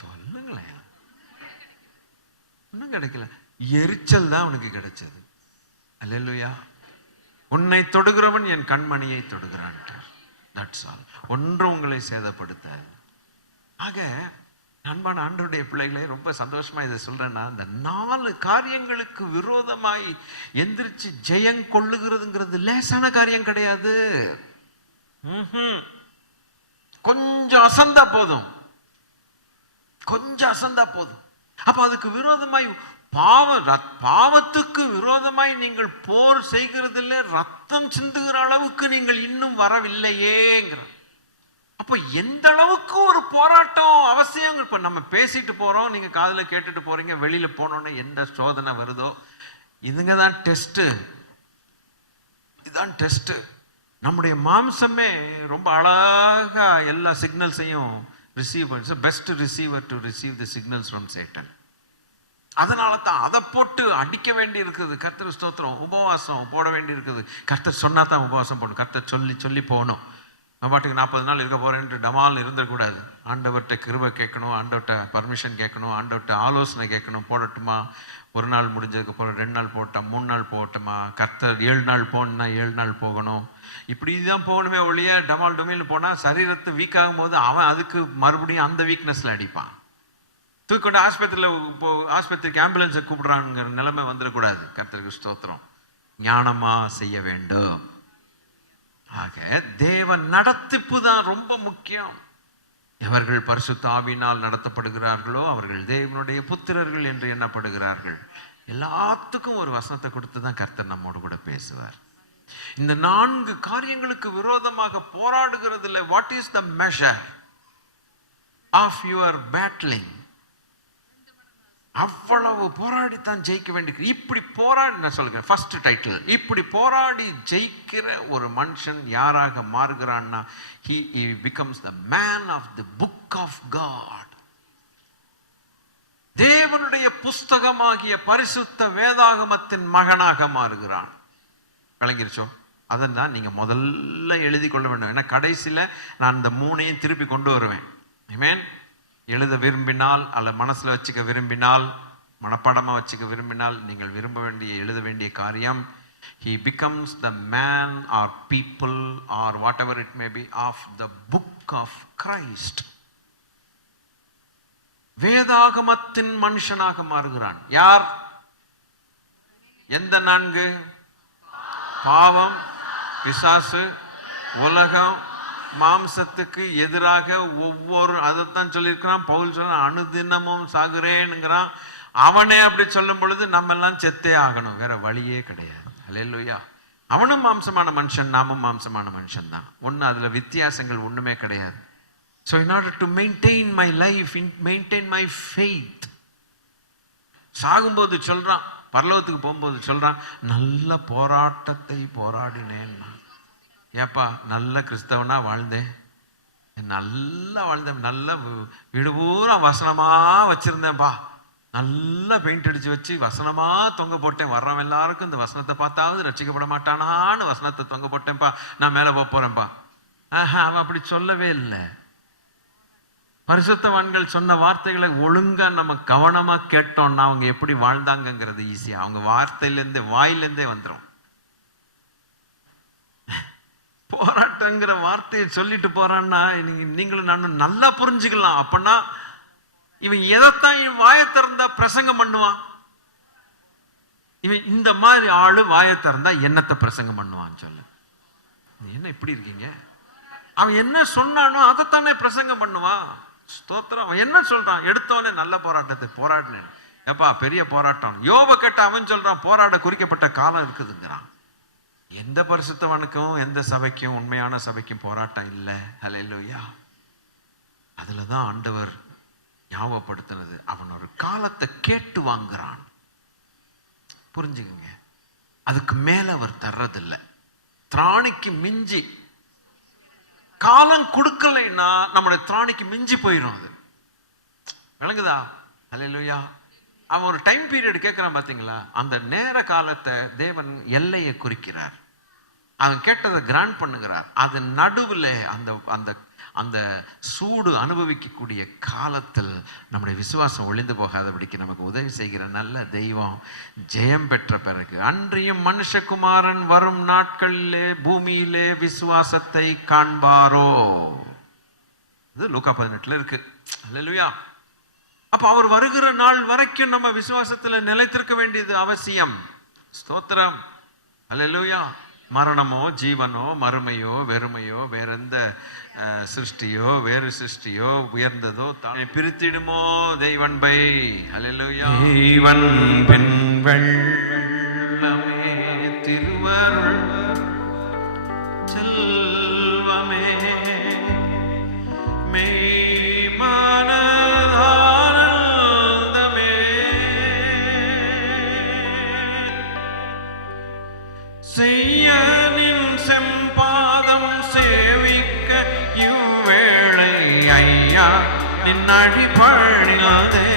சொல்லுங்களேன். ஒன்னும் கிடைக்கல. எரிச்சல் தான் அவனுக்கு கிடைச்சது. அல்லேலூயா. உன்னை தொடுகிறவன் என் கண்மணியை தொடுகிறான். That's all. ஒன்றும் உங்களை சேதப்படுத்த. ஆக அன்பான ஆண்டவருடைய பிள்ளைகளே, ரொம்ப சந்தோஷமா இதை சொல்றேன்னா, இந்த 4 காரியங்களுக்கு விரோதமாய் எந்திரிச்சு ஜெயம் கொள்ளுகிறதுங்கிறது லேசான காரியம் கிடையாது. கொஞ்சம் அசந்தா போதும். அப்ப அதுக்கு விரோதமாய் பாவத்துக்கு விரோதமாய் நீங்கள் போர் செய்கிறதில்ல, ரத்தம் சிந்துகிற அளவுக்கு நீங்கள் இன்னும் வரவில்லையேங்கிற. அப்ப எந்த அளவுக்கு ஒரு போராட்டம் அவசியம். இப்ப நம்ம பேசிட்டு போறோம், நீங்க காதுல கேட்டுட்டு போறீங்க, வெளியில போனோன்னே எந்த சோதனை வருதோ, இதுங்க தான் டெஸ்ட். இதுதான் டெஸ்ட். நம்முடைய மாம்சமே ரொம்ப அழகா எல்லா சிக்னல்ஸையும் ரிசீவ் பண்ணி, best receiver to receive the signals from Satan. அதனால தான் அதை போட்டு அடிக்க வேண்டி இருக்குது. கர்த்தர் ஸ்தோத்திரம். உபவாசம் போட வேண்டி இருக்குது. கர்த்தர் சொன்னா தான் உபவாசம் போடணும். கர்த்தர் சொல்லி போகணும். நான் பாட்டுக்கு 40 நாள் இருக்க போறேன்ட்டு டமால் இருந்துடக்கூடாது. ஆண்டவர்கிட்ட கிருபை கேட்கணும், ஆண்டவர்கிட்ட பர்மிஷன் கேட்கணும், ஆண்டவர்கிட்ட ஆலோசனை கேட்கணும். போடட்டுமா, 1 நாள் முடிஞ்சதுக்கு அப்புறம் 2 நாள் போட்டோம், 3 நாள் போகட்டுமா, கர்த்தர் 7 நாள் போகணுன்னா 7 நாள் போகணும். இப்படி தான் போகணுமே ஒழிய டமால் டொமில்னு போனால் சரீரத்தை வீக் ஆகும் போது அவன் அதுக்கு மறுபடியும் அந்த வீக்னஸில் அடிப்பான். தூக்கிக்கொண்டு ஆஸ்பத்திரிக்கு ஆம்புலன்ஸை கூப்பிடுறாங்கிற நிலைமை வந்துடக்கூடாது. கர்த்தருக்கு ஸ்தோத்திரம். ஞானமா செய்ய வேண்டும். ஆக தேவ நடத்திப்பு தான் ரொம்ப முக்கியம். எவர்கள் பரிசுத்த ஆவியினால் நடத்தப்படுகிறார்களோ அவர்கள் தேவனுடைய புத்திரர்கள் என்று எண்ணப்படுகிறார்கள். எல்லாத்துக்கும் ஒரு வசனத்தை கொடுத்து தான் கர்த்தர் நம்மோடு கூட பேசுவார். இந்த 4 காரியங்களுக்கு விரோதமாக போராடுகிறதுல what is the measure of your battling? அவ்வளவு போராடித்தான் ஜெயிக்க வேண்டிய. இப்படி போராடி, நான் சொல்லுகிறேன் ஃபர்ஸ்ட் டைட்டில், இப்படி போராடி ஜெயிக்கிற ஒரு மனுஷன் யாராக மாறுகிறான்னா, he becomes the man of the book of God. தேவனுடைய புஸ்தகமாகிய பரிசுத்த வேதாகமத்தின் மகனாக மாறுகிறான். விளங்கிருச்சோ? அதான் நீங்க முதல்ல எழுதி கொள்ள வேண்டும். ஏன்னா கடைசியில நான் இந்த 3ஐயும் திருப்பி கொண்டு வருவேன். ஆமென். எழுத விரும்பினால் அல்ல மனசில் வச்சுக்க விரும்பினால், மனப்பாடமாக வச்சுக்க விரும்பினால், நீங்கள் விரும்ப வேண்டிய எழுத வேண்டிய காரியம், he becomes the man or people or whatever it may be of the book of Christ. வேதாகமத்தின் மனுஷனாக மாறுகிறான். யார்? எந்த 4? பாவம், பிசாசு, உலகம், மாம்சத்துக்கு எதிராக ஒவ்வொரு, அதைத்தான் சொல்லியிருக்கிறான் பவுல். சொல்றான் அனுதினமும் சாகுறேன்னுங்கிறான். அவனே அப்படி சொல்லும் பொழுது நம்ம எல்லாம் செத்தே ஆகணும், வேற வழியே கிடையாது. அல்லேலூயா. அவனும் மாம்சமான மனுஷன், நாமும் மாம்சமான மனுஷன் தான். ஒன்று அதில் வித்தியாசங்கள் ஒன்றுமே கிடையாது. So in order to maintain my life, maintain my faith, சாகும்போது சொல்றான், பரலோகத்துக்கு போகும்போது சொல்றான், நல்ல போராட்டத்தை போராடினேன். ஏப்பா நல்ல கிறிஸ்தவனா வாழ்ந்தேன், நல்லா வாழ்ந்தேன், நல்ல வீடு பூரா வசனமா வச்சிருந்தேன்ப்பா, நல்லா பெயிண்ட் அடிச்சு வச்சு வசனமா தொங்க போட்டேன், வர்றவன் எல்லாருக்கும் இந்த வசனத்தை பார்த்தாவது ரட்சிக்கப்பட மாட்டானான்னு வசனத்தை தொங்க போட்டேன்ப்பா, நான் மேலே போறேன்ப்பா. அவன் அப்படி சொல்லவே இல்லை. பரிசுத்தவான்கள் சொன்ன வார்த்தைகளை ஒழுங்கா நம்ம கவனமா கேட்டோம்னா அவங்க எப்படி வாழ்ந்தாங்கிறது ஈஸியா அவங்க வார்த்தையிலேருந்தே வாயிலேருந்தே வந்துடும். போராட்டங்கிற வார்த்தையை சொல்லிட்டு போறான்னா நீங்களும் நானும் நல்லா புரிஞ்சுக்கலாம். அப்பன்னா இவன் எதைத்தான் வாயை திறந்தா பிரசங்கம் பண்ணுவான், இவன் இந்த மாதிரி ஆளு வாயை திறந்தா என்னத்தை பிரசங்கம் பண்ணுவான்னு சொல்லு. என்ன இப்படி இருக்கீங்க? அவன் என்ன சொன்னானோ அதைத்தானே பிரசங்கம் பண்ணுவான். ஸ்தோத்திரம். அவன் என்ன சொல்றான்? எடுத்தவனே நல்ல போராட்டத்தை போராடினேன். ஏப்பா பெரிய போராட்டம். யோப கேட்ட அவன் சொல்றான் போராட குறிக்கப்பட்ட காலம் இருக்குதுங்கிறான். எந்த பரிசுத்தவனுக்கும் எந்த சபைக்கும் உண்மையான சபைக்கும் போராட்டம் இல்லை. ஹல்லேலூயா. அதுல தான் ஆண்டவர் ஞாபகப்படுத்தினது, அவன் ஒரு காலத்தை கேட்டு வாங்குறான். புரிஞ்சுக்குங்க, அதுக்கு மேல அவர் தர்றதில்லை. திராணிக்கு மிஞ்சி காலம் கொடுக்கலைன்னா நம்முடைய திராணிக்கு மிஞ்சி போயிடும். அது விளங்குதா? ஹல்லேலூயா. அவன் ஒரு டைம் பீரியட் கேட்கிறான் பார்த்தீங்களா, அந்த நேர காலத்தை தேவன் எல்லையை குறிக்கிறார். அவன் கேட்டதை கிராண்ட் பண்ணுகிறார். அது நடுவில் அந்த அந்த அந்த சூடு அனுபவிக்கக்கூடிய காலத்தில் நம்முடைய விசுவாசம் ஒளிந்து போகாதபடிக்கு நமக்கு உதவி செய்கிற நல்ல தெய்வம் ஜெயம் பெற்ற பிறகு அன்றியும் மனுஷகுமாரன் வரும் நாட்களிலே பூமியிலே விசுவாசத்தை காண்பாரோ. இது லூக்கா 18 இருக்கு. அல்லேலூயா. அப்ப அவர் வருகிற நாள் வரைக்கும் நம்ம விசுவாசத்துல நிலைத்திருக்க வேண்டியது அவசியம். ஸ்தோத்திரம். அல்லேலூயா. மரணமோ ஜீவனோ மறுமையோ வெறுமையோ வேறெந்த சிருஷ்டியோ வேறு சிருஷ்டியோ உயர்ந்ததோ பிரித்திடுமோ தெய்வன்பை. அல்லேலூயா. தெய்வன்பின் வெள்ளமே திருவருள் செல்வமே மெய்மானதானந்தமே செய்யனின் செம்பாதம் சேவிக்க இவ்வேளை ஐயா நின் அடிபணியாதே.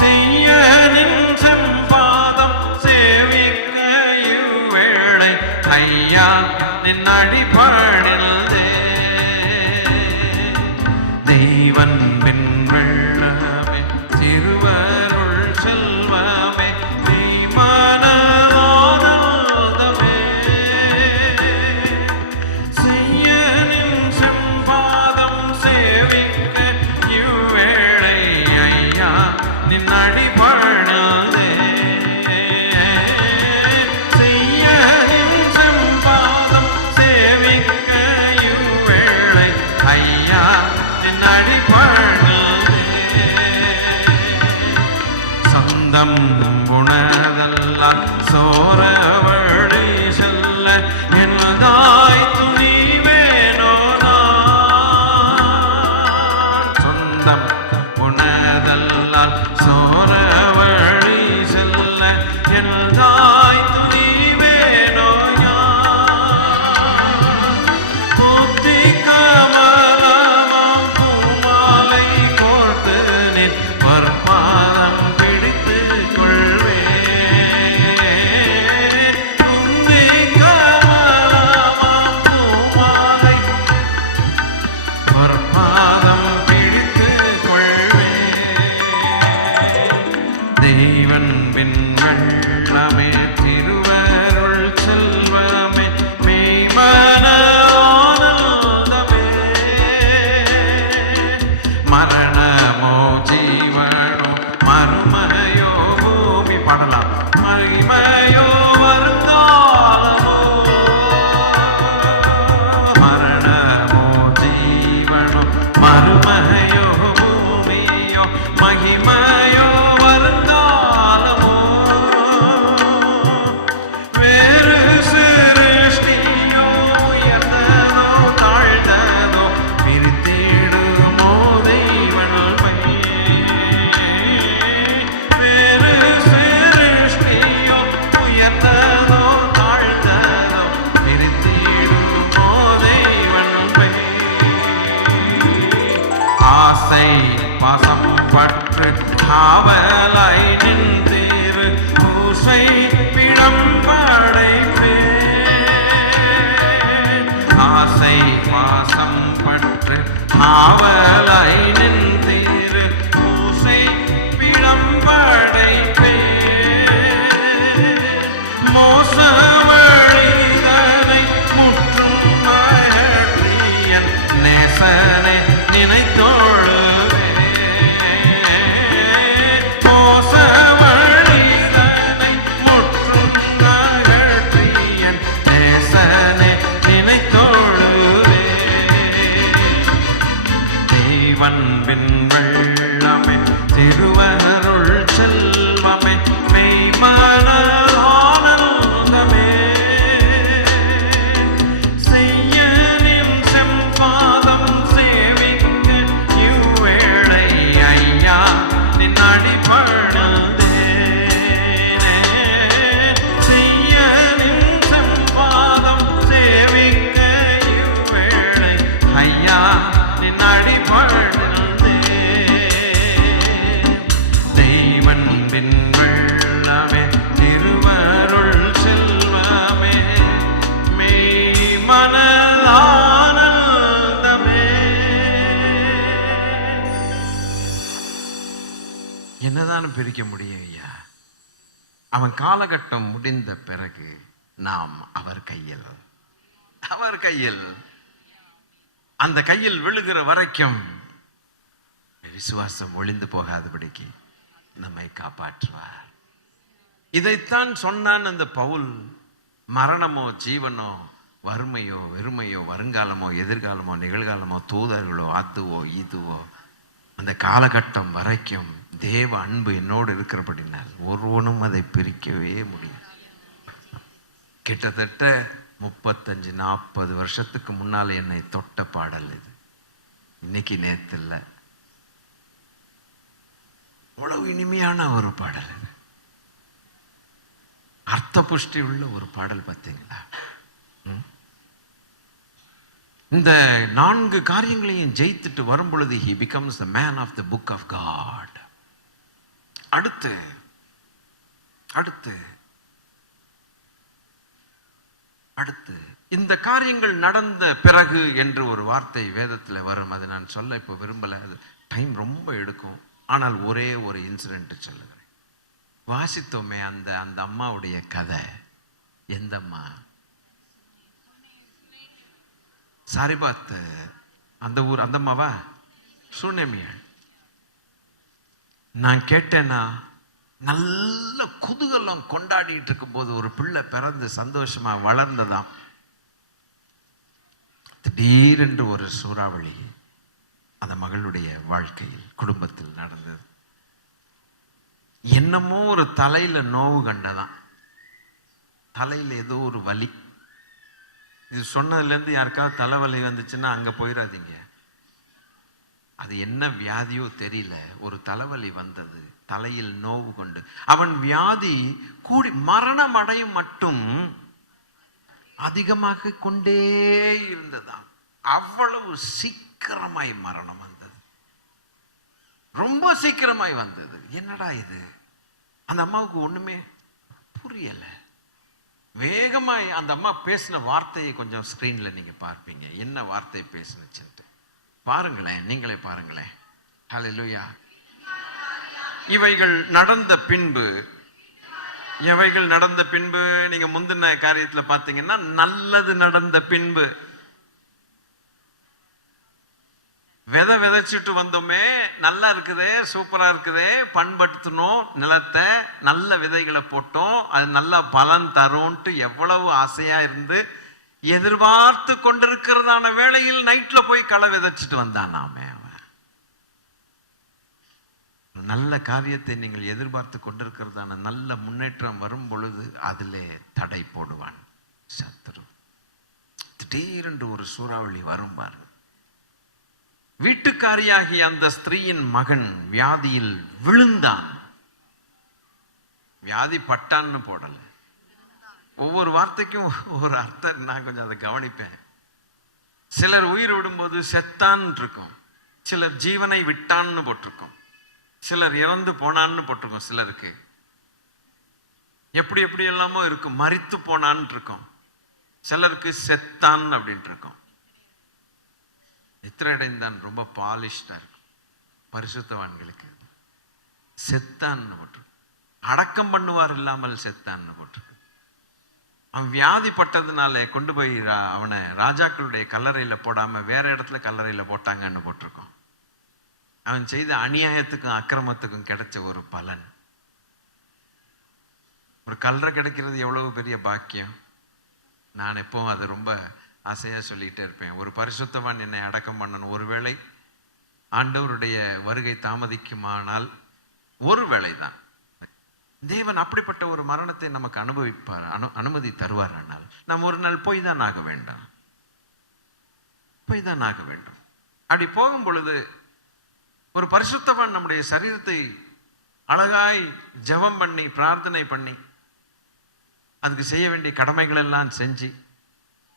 செய்யனின் செம்பாதம் சேவிக்க இவ்வேளை ஐயா நின் அடிபணியாதே. தெய்வன் பின் வெள்ளமே திருவருள் செல்வமே மெய்மானதானந்தமே செய்யனின் செம்பாதம் சேவிக்க இவ்வேளை ஐயா நின் அடிபணியாதே. செய்யனின் செம்பாதம் சேவிக்க பற்று காவலாய் நின்றீர் பூசை பிழம்படைப்பே ஆசை பாசம் பற்று காவலாய் நின்றீர் பூசை பிழம்படைப்பே மோச வழிதனை முற்றும் அகற்றியன் நேசனை நினைத்தோழுவே மோச வழிதனை முற்றும் அகற்றியன் நேசனை நினைத்தோழுவே தெய்வன்பின் வெள்ளமே திருவருள் செல்வமே மெய்மான என்னதான் பிரிக்க முடியும் ஐயா? அவன் காலகட்டம் முடிந்த பிறகு நாம் அவர் கையில் அந்த கையில் விழுகிற வரைக்கும் விசுவாசம் ஒளிந்து போகாதபடிக்கு நம்மை காப்பாற்றுவார். இதைத்தான் சொன்னான் அந்த பவுல். மரணமோ ஜீவனோ வறுமையோ வெறுமையோ வருங்காலமோ எதிர்காலமோ நிகழ்காலமோ தூதர்களோ அதுவோ இதுவோ அந்த காலகட்டம் வரைக்கும் தேவ அன்பு என்னோடு இருக்கிறபடினால் ஒருவனும் அதை பிரிக்கவே முடியும். கிட்டத்தட்ட 35-40 வருஷத்துக்கு முன்னால் என்னை தொட்ட பாடல் இது. இன்னைக்கு நேத்து இல்லை, அவ்வளவு இனிமையான ஒரு பாடல் இது. அர்த்த புஷ்டி உள்ள ஒரு பாடல். பார்த்தீங்களா? இந்த 4 காரியங்களையும் ஜெயித்துட்டு வரும் பொழுது he becomes the man of the book of God. அடுத்து இந்த காரியங்கள் நடந்த பிறகு என்று ஒரு வார்த்தை வேதத்தில் வரும். அது நான் சொல்ல இப்போ விரும்பல, அது டைம் ரொம்ப எடுக்கும். ஆனால் ஒரே ஒரு இன்சிடென்ட் சொல்லுகிறேன். வாசித்தோமே அந்த அம்மாவுடைய கதை. எந்த அம்மா? சாரிபாத் அந்த ஊர், அந்த அம்மாவா? சுனேமியா. நான் கேட்டேன்னா, நல்ல குதூகலம் கொண்டாடிட்டு இருக்கும் போது ஒரு பிள்ளை பிறந்து சந்தோஷமா வளர்ந்ததாம். திடீரென்று ஒரு சூறாவளி அந்த மகளுடைய வாழ்க்கையில் குடும்பத்தில் நடந்தது. என்னமோ ஒரு தலையில நோவு கண்டதான், தலையில ஏதோ ஒரு வலி. இது சொன்னதுலேருந்து யாருக்காவது தலைவலி வந்துச்சுன்னா அங்கே போயிடாதீங்க. அது என்ன வியாதியோ தெரியல, ஒரு தலைவலி வந்தது, தலையில் நோவு கொண்டு அவன் வியாதி கூடி மரணம் அடையும் மட்டும் அதிகமாக கொண்டே இருந்ததாம். அவ்வளவு சீக்கிரமாய் மரணம் வந்தது, ரொம்ப சீக்கிரமாய் வந்தது. என்னடா இது? அந்த அம்மாவுக்கு ஒண்ணுமே புரியல. வேகமாய் அந்த அம்மா பேசின வார்த்தையை கொஞ்சம் ஸ்கிரீன்ல நீங்க பார்ப்பீங்க. என்ன வார்த்தை பேசுனுச்சுன்ட்டு பாருங்களேன், நீங்களே பாருங்களேன். ஹல்லேலூயா. இவைகள் நடந்த பின்பு நீங்க முந்தின காரியத்துல பாத்தீங்கன்னா நல்லது நடந்த பின்பு. விதைச்சிட்டு வந்தோமே, நல்லா இருக்குதே, சூப்பரா இருக்குதே, பண்படுத்தணும் நிலத்தை, நல்ல விதைகளை போட்டோம், அது நல்ல பலன் தரும்ட்டு எவ்வளவு ஆசையா இருந்து எதிர்பார்த்து கொண்டிருக்கிறதான வேளையில் நைட்ல போய் களை விதைச்சிட்டு வந்தானாமே. அவன் நல்ல காரியத்தை நீங்கள் எதிர்பார்த்து கொண்டிருக்கிறதான நல்ல முன்னேற்றம் வரும் பொழுது அதிலே தடை போடுவான் சத்துரு. திடீரென்று ஒரு சூறாவளி வரும் பாருங்க. வீட்டுக்காரியாகிய அந்த ஸ்திரீயின் மகன் வியாதியில் விழுந்தான். வியாதி பட்டான்னு போடல, ஒவ்வொரு வார்த்தைக்கும் ஒரு அர்த்தம். நான் கொஞ்சம் அதை கவனிப்பேன். சிலர் உயிர் விடும்போது செத்தான் இருக்கும், சிலர் ஜீவனை விட்டான்னு போட்டிருக்கும். சிலர் இறந்து போனான்னு போட்டிருக்கோம். சிலருக்கு எப்படி எப்படி எல்லாமோ இருக்கும், மரித்து போனான்னு இருக்கும். சிலருக்கு செத்தான் அப்படின்ட்டு இருக்கும். எத்திரடைந்தான் ரொம்ப பாலிஷ்டா இருக்கும். பரிசுத்தவான்களுக்கு செத்தான்னு போட்டிருக்கு. அடக்கம் பண்ணுவார் இல்லாமல் செத்தான்னு போட்டிருக்கு. அவன் வியாதிப்பட்டதுனால கொண்டு போய் அவனை ராஜாக்களுடைய கல்லறையில போடாம வேற இடத்துல கல்லறையில போட்டாங்கன்னு போட்டிருக்கோம். அவன் செய்த அநியாயத்துக்கும் அக்கிரமத்துக்கும் கிடைச்ச ஒரு பலன். ஒரு கல்லறை கிடைக்கிறது எவ்வளவு பெரிய பாக்கியம். நான் எப்பவும் அதை ரொம்ப ஆசையா சொல்லிட்டே இருப்பேன். ஒரு பரிசுத்தவான் என்னை அடக்கம் பண்ணணும். ஒருவேளை ஆண்டவருடைய வருகை தாமதிக்குமானால் ஒரு வேளை தான் தேவன் அப்படிப்பட்ட ஒரு மரணத்தை நமக்கு அனுபவிப்பார், அனுமதி தருவார். ஆனால் நாம் ஒரு நாள் போய் தான் ஆக வேண்டாம், போய் தான் ஆக வேண்டும். அப்படி போகும் பொழுது ஒரு பரிசுத்தவான் நம்முடைய சரீரத்தை அழகாய் ஜெபம் பண்ணி பிரார்த்தனை பண்ணி அதுக்கு செய்ய வேண்டிய கடமைகள் எல்லாம் செஞ்சு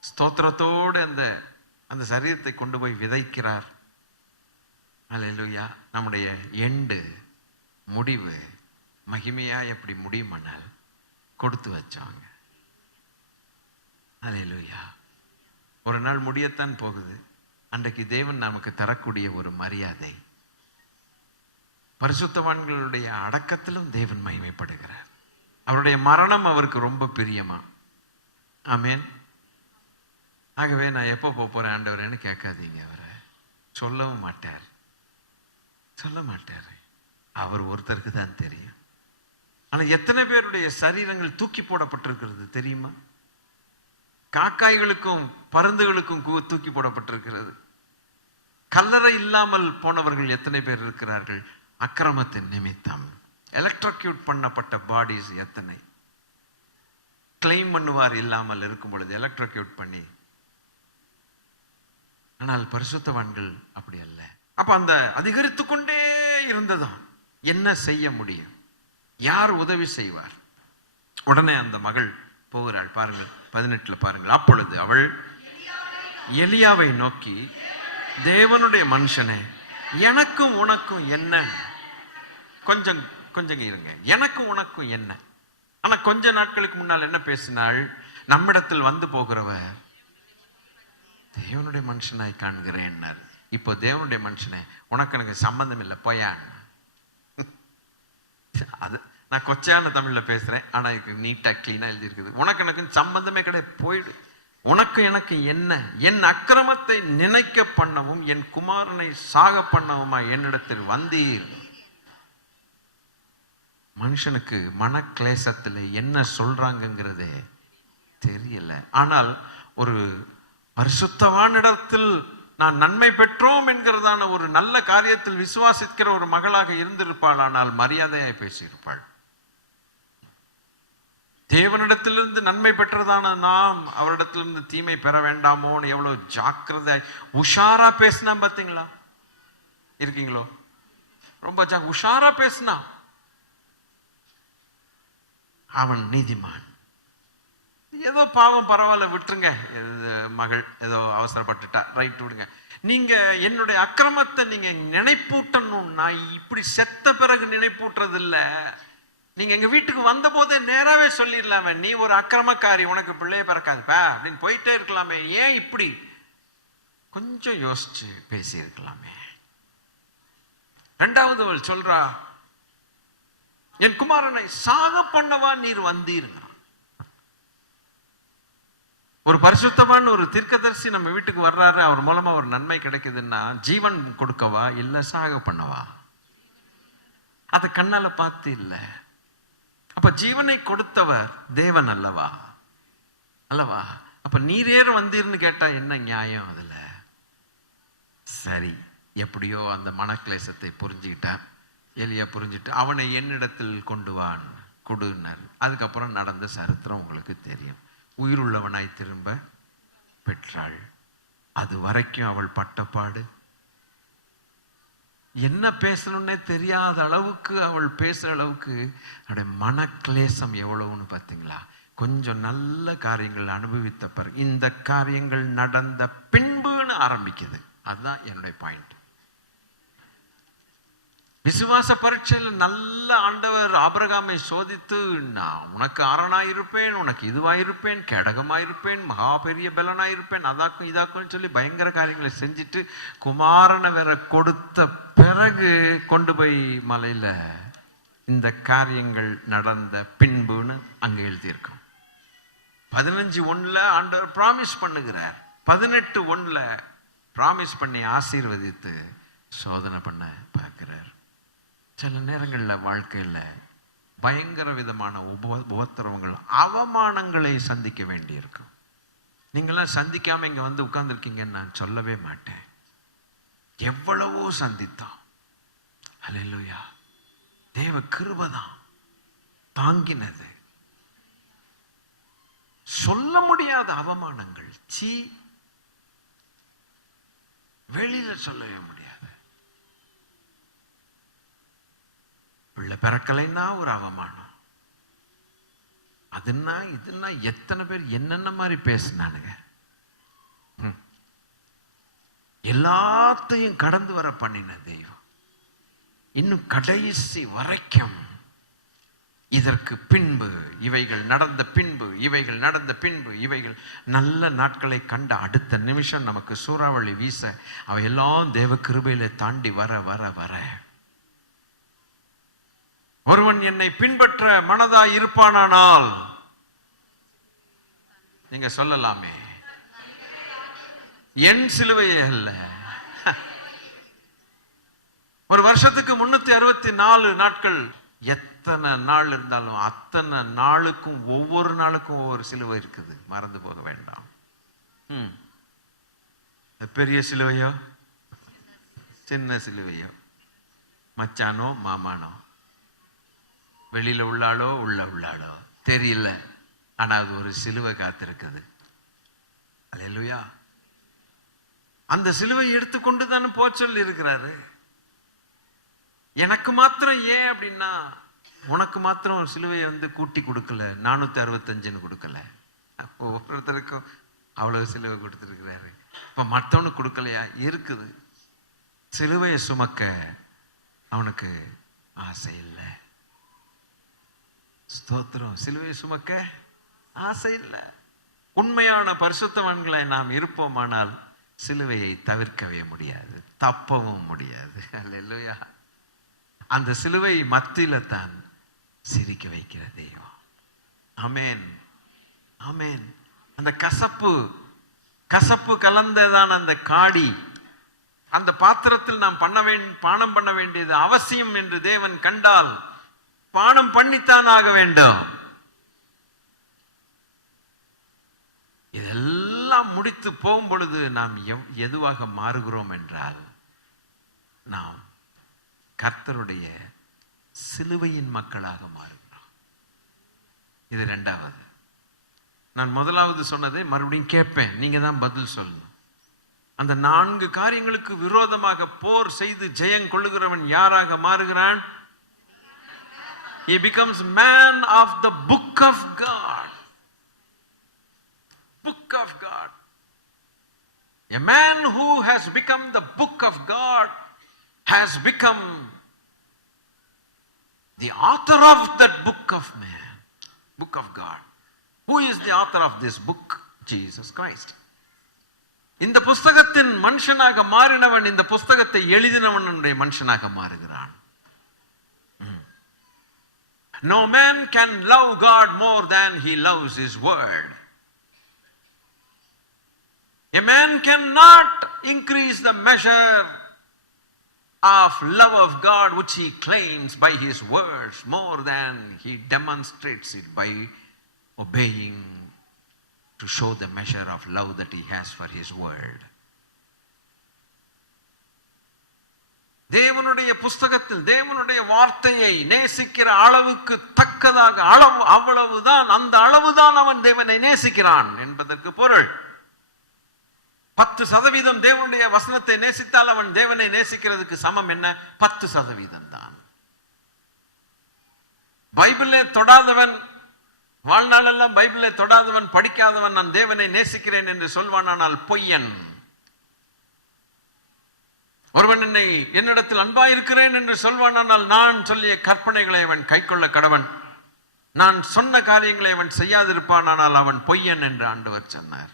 ஸ்தோத்திரத்தோடு அந்த சரீரத்தை கொண்டு போய் விதைக்கிறார். அல்லேலூயா. நம்முடைய எண்டு முடிவு மகிமையா எப்படி முடியுமானால் கொடுத்து வச்சவங்க. அல்லேலூயா. ஒரு நாள் முடியத்தான் போகுது. அன்றைக்கு தேவன் நமக்கு தரக்கூடிய ஒரு மரியாதை. பரிசுத்தவான்களுடைய அடக்கத்திலும் தேவன் மகிமைப்படுகிறார். அவருடைய மரணம் அவருக்கு ரொம்ப பிரியமா. ஆமென். ஆகவே நான் எப்போ போறேன் ஆண்டவரேன்னு கேட்காதீங்க. அவரை சொல்லவும் மாட்டார், சொல்ல மாட்டார். அவர் ஒருத்தருக்கு தான் தெரியும். ஆனால் எத்தனை பேருடைய சரீரங்கள் தூக்கி போடப்பட்டிருக்கிறது தெரியுமா? காக்காய்களுக்கும் பருந்துகளுக்கும் தூக்கி போடப்பட்டிருக்கிறது. கல்லறை இல்லாமல் போனவர்கள் எத்தனை பேர் இருக்கிறார்கள்? அக்கிரமத்தின் நிமித்தம் எலக்ட்ரோக்யூட் பண்ணப்பட்ட பாடிஸ் எத்தனை. கிளைம் பண்ணுவார் இல்லாமல் இருக்கும் பொழுது எலக்ட்ரோக்யூட் பண்ணி. ஆனால் பரிசுத்தவான்கள் அப்படி அல்ல. அப்ப அந்த அதிகரித்து கொண்டே இருந்ததாம். என்ன செய்ய முடியும்? யார் உதவி செய்வார்? உடனே அந்த மகள் போகிறாள். பாருங்கள் 18 பாருங்கள். அப்பொழுது அவள் எலியாவை நோக்கி, தேவனுடைய மனுஷனே, எனக்கும் உனக்கும் என்ன? கொஞ்சம் கொஞ்சம் இருங்க. எனக்கும் உனக்கும் என்ன? ஆனா கொஞ்ச நாட்களுக்கு முன்னால் என்ன பேசினாள்? நம்மிடத்தில் வந்து போகிறவர் தேவனுடைய மனுஷனாய் காண்கிறேன். இப்போ தேவனுடைய மனுஷனே, உனக்கு எனக்கு சம்பந்தம் இல்லை, போயான். அது நான் கொச்சையான தமிழ்ல பேசுறேன், ஆனா நீட்டா கிளீனா எழுதி இருக்குது. உனக்கு எனக்கு சம்பந்தமே கிடையாது, போயிடு. உனக்கு எனக்கு என்ன? என் அக்கிரமத்தை நினைக்க பண்ணவும் என் குமாரனை சாக பண்ணவுமா என்னிடத்தில் வந்தீர். மனுஷனுக்கு மனக்லேசத்தில் என்ன சொல்றாங்கிறதே தெரியல. ஆனால் ஒரு பரிசுத்தவானிடத்தில் நான் நன்மை பெற்றோம் என்கிறதான ஒரு நல்ல காரியத்தில் விசுவாசிக்கிற ஒரு மகளாக இருந்திருப்பாள். ஆனால் மரியாதையாய் பேசியிருப்பாள். தேவனிடத்திலிருந்து நன்மை பெற்றதான நாம் அவரிடத்திலிருந்து தீமை பெற வேண்டாமோன்னு எவ்வளவு ஜாக்கிரதை உஷாரா பேசினா பார்த்தீங்களா? இருக்கீங்களோ? ரொம்ப உஷாரா பேசினா. அவன் நீதிமான். ஏதோ பாவம், பரவாயில்ல, விட்டுருங்க. மகள் ஏதோ அவசரப்பட்டுட்டா, ரைட், விடுங்க. நீங்க என்னுடைய அக்கிரமத்தை நீங்க நினைப்பூட்டணும். நான் இப்படி செத்த பிறகு நினைப்பூட்டுறது இல்லை. நீங்க எங்க வீட்டுக்கு வந்த போதே நேராவே சொல்லிடலாமே, நீ ஒரு அக்கிரமக்காரி, உனக்கு பிள்ளைய பிறக்காதுப்பா அப்படின்னு போயிட்டே இருக்கலாமே. ஏன் இப்படி? கொஞ்சம் யோசிச்சு பேசி இருக்கலாமே. ரெண்டாவது அவள் சொல்றா, என் குமாரனை சாக பண்ணவா நீர் வந்தீருங்க. ஒரு பரிசுத்தவான், ஒரு தீர்க்கதரிசி நம்ம வீட்டுக்கு வர்றாரு, அவர் மூலமா ஒரு நன்மை கிடைக்குதுன்னா ஜீவன் கொடுக்கவா இல்ல சாக பண்ணவா? அதை கண்ணால பார்த்து இல்லை. அப்ப ஜீவனை கொடுத்தவர் தேவன் அல்லவா? அல்லவா? அப்ப நீரேற வந்தீர்னு கேட்டா என்ன நியாயம் அதுல? சரி, எப்படியோ அந்த மனக்லேசத்தை புரிஞ்சுக்கிட்டார். எலியா புரிஞ்சுட்டு அவனை என்னிடத்தில் கொண்டு வான் கொடுன்னார். அதுக்கப்புறம் நடந்த சரித்திரம் உங்களுக்கு தெரியும். உயிருள்ளவனாய் திரும்ப பெற்றாள். அது வரைக்கும் அவள் பட்டப்பாடு. என்ன பேசணும்னே தெரியாத அளவுக்கு அவள் பேசுற அளவுக்கு அவருடைய மனக்லேசம் எவ்வளவுன்னு பார்த்தீங்களா? கொஞ்சம் நல்ல காரியங்கள் அனுபவித்த பிறகு இந்த காரியங்கள் நடந்த பின்புன்னு ஆரம்பிக்குது. அதுதான் என்னுடைய பாயிண்ட். விசுவாச பரீட்சையில் நல்ல ஆண்டவர் ஆபிரகாமை சோதித்து, நான் உனக்கு அரணாயிருப்பேன், உனக்கு இதுவாயிருப்பேன், கேடகமாயிருப்பேன், மகா பெரிய பலனாயிருப்பேன், அதாக்கும் இதாக்கும்னு சொல்லி பயங்கர காரியங்களை செஞ்சுட்டு குமாரனை வேற கொடுத்த பிறகு கொண்டு போய் மலையில இந்த காரியங்கள் நடந்த பின்புன்னு அங்க எழுதியிருக்கோம். 15:1 ஆண்டவர் பிராமிஸ் பண்ணுகிறார். 18:1 பிராமிஸ் பண்ணி ஆசீர்வதித்து சோதனை பண்ண பார்க்கிறார். சில நேரங்களில் வாழ்க்கையில் பயங்கர விதமான உபத்திரவங்கள், அவமானங்களை சந்திக்க வேண்டியிருக்கும். நீங்களாம் சந்திக்காம இங்க வந்து உட்கார்ந்துருக்கீங்கன்னு நான் சொல்லவே மாட்டேன். எவ்வளவோ சந்தித்தோம். அல்லேலூயா. தேவ கிருபைதான் தாங்கினது. சொல்ல முடியாத அவமானங்கள், வெளியில சொல்லவே முடியாது. பிள்ளை பிறக்கலைன்னா ஒரு அவமானம், அதுன்னா இதுன்னா எத்தனை பேர் என்னென்ன மாதிரி பேசினானுங்க. எல்லாத்தையும் கடந்து வர பண்ணின தெய்வம் இன்னும் கடைசி வரைக்கும். இதற்கு பின்பு இவைகள் நடந்த பின்பு, இவைகள் நடந்த பின்பு, இவைகள் நல்ல நாட்களை கண்ட அடுத்த நிமிஷம் நமக்கு சூறாவளி வீச அவையெல்லாம் தேவ கிருபையில தாண்டி வர வர வர, ஒருவன் என்னை பின்பற்ற மனதாய் இருப்பானானால், நீங்க சொல்லலாமே, என் சிலுவையே அல்ல. ஒரு வருஷத்துக்கு 364 நாட்கள், எத்தனை நாள் இருந்தாலும் அத்தனை நாளுக்கும் ஒவ்வொரு நாளுக்கும் ஒவ்வொரு சிலுவை இருக்குது. மறந்து போக வேண்டாம். பெரிய சிலுவையோ சின்ன சிலுவையோ, மச்சானோ மாமானோ, வெளியில உள்ளாளோ உள்ளாளோ தெரியல, ஆனா அது ஒரு சிலுவை காத்திருக்குது. அல்லேலூயா. அந்த சிலுவை எடுத்துக்கொண்டு தானே போக சொல்லி இருக்கிறாரு. எனக்கு மாத்திரம் ஏன் அப்படின்னா, உனக்கு மாத்திரம் ஒரு சிலுவையை வந்து கூட்டி கொடுக்கல, 465 கொடுக்கல, ஒவ்வொருத்தருக்கும் அவ்வளவு சிலுவை கொடுத்துருக்கிறாரு. இப்ப மற்றவனுக்கு கொடுக்கலையா? இருக்குது. சிலுவையை சுமக்க அவனுக்கு ஆசை இல்லை. ஸ்தோத்திரம். சிலுவையை சுமக்க ஆசை இல்லை. உண்மையான பரிசுத்தவான்களை நாம் இருப்போமானால் சிலுவையை தவிர்க்கவே முடியாது, தப்பவும் முடியாது. அல்லேலூயா. அந்த சிலுவை மத்தியில தான் சிரிக்க வைக்கிற தெய்வம். ஆமென், ஆமென். அந்த கசப்பு கலந்ததான அந்த காடி, அந்த பாத்திரத்தில் நாம் பானம் பண்ண வேண்டியது அவசியம் என்று தேவன் கண்டால் பானம் பண்ணித்தான் ஆக வேண்டும். இதெல்லாம் முடித்து போகும் பொழுது நாம் எதுவாக மாறுகிறோம் என்றால், நாம் கர்த்தருடைய சிலுவையின் மக்களாக மாறுகிறோம். இது இரண்டாவது. நான் முதலாவது சொன்னதை மறுபடியும் கேட்பேன், நீங்க தான் பதில் சொல்லணும். அந்த 4 காரியங்களுக்கு விரோதமாக போர் செய்து ஜெயம் கொள்ளுகிறவன் யாராக மாறுகிறான்? He becomes man of the book of God. Book of God. A man who has become the book of God has become the author of that book of man, book of God. Who is the author of this book? Jesus Christ. இந்த புஸ்தகத்தின் மனுஷனாக மாறினவன் இந்த புஸ்தகத்தை எழுதினவனுடைய மனுஷனாக மாறுகிறான். No man can love God more than he loves his word. A man cannot increase the measure of love of God which he claims by his words more than he demonstrates it by obeying to show the measure of love that he has for his word. தேவனுடைய புஸ்தகத்தில் தேவனுடைய வார்த்தையை நேசிக்கிற அளவுக்கு தக்கதாக அவ்வளவுதான், அந்த அளவுதான் அவன் தேவனை நேசிக்கிறான் என்பதற்கு பொருள். 10% தேவனுடைய வசனத்தை நேசித்தால் அவன் தேவனை நேசிக்கிறதுக்கு சமம் என்ன? 10% தான். பைபிளை தொடாதவன், வாழ்நாளெல்லாம் பைபிளை தொடாதவன், படிக்காதவன் நான் தேவனை நேசிக்கிறேன் என்று சொல்வானானால் பொய்யன். ஒருவன் என்னிடத்தில் அன்பாயிருக்கிறேன் என்று சொல்வானால் நான் சொல்லிய கற்பனைகளை அவன் கைக்கொள்ள கடவன். நான் சொன்ன காரியங்களை அவன் செய்யாதிருப்பானால் அவன் பொய்யன் என்று ஆண்டவர் சொன்னார்.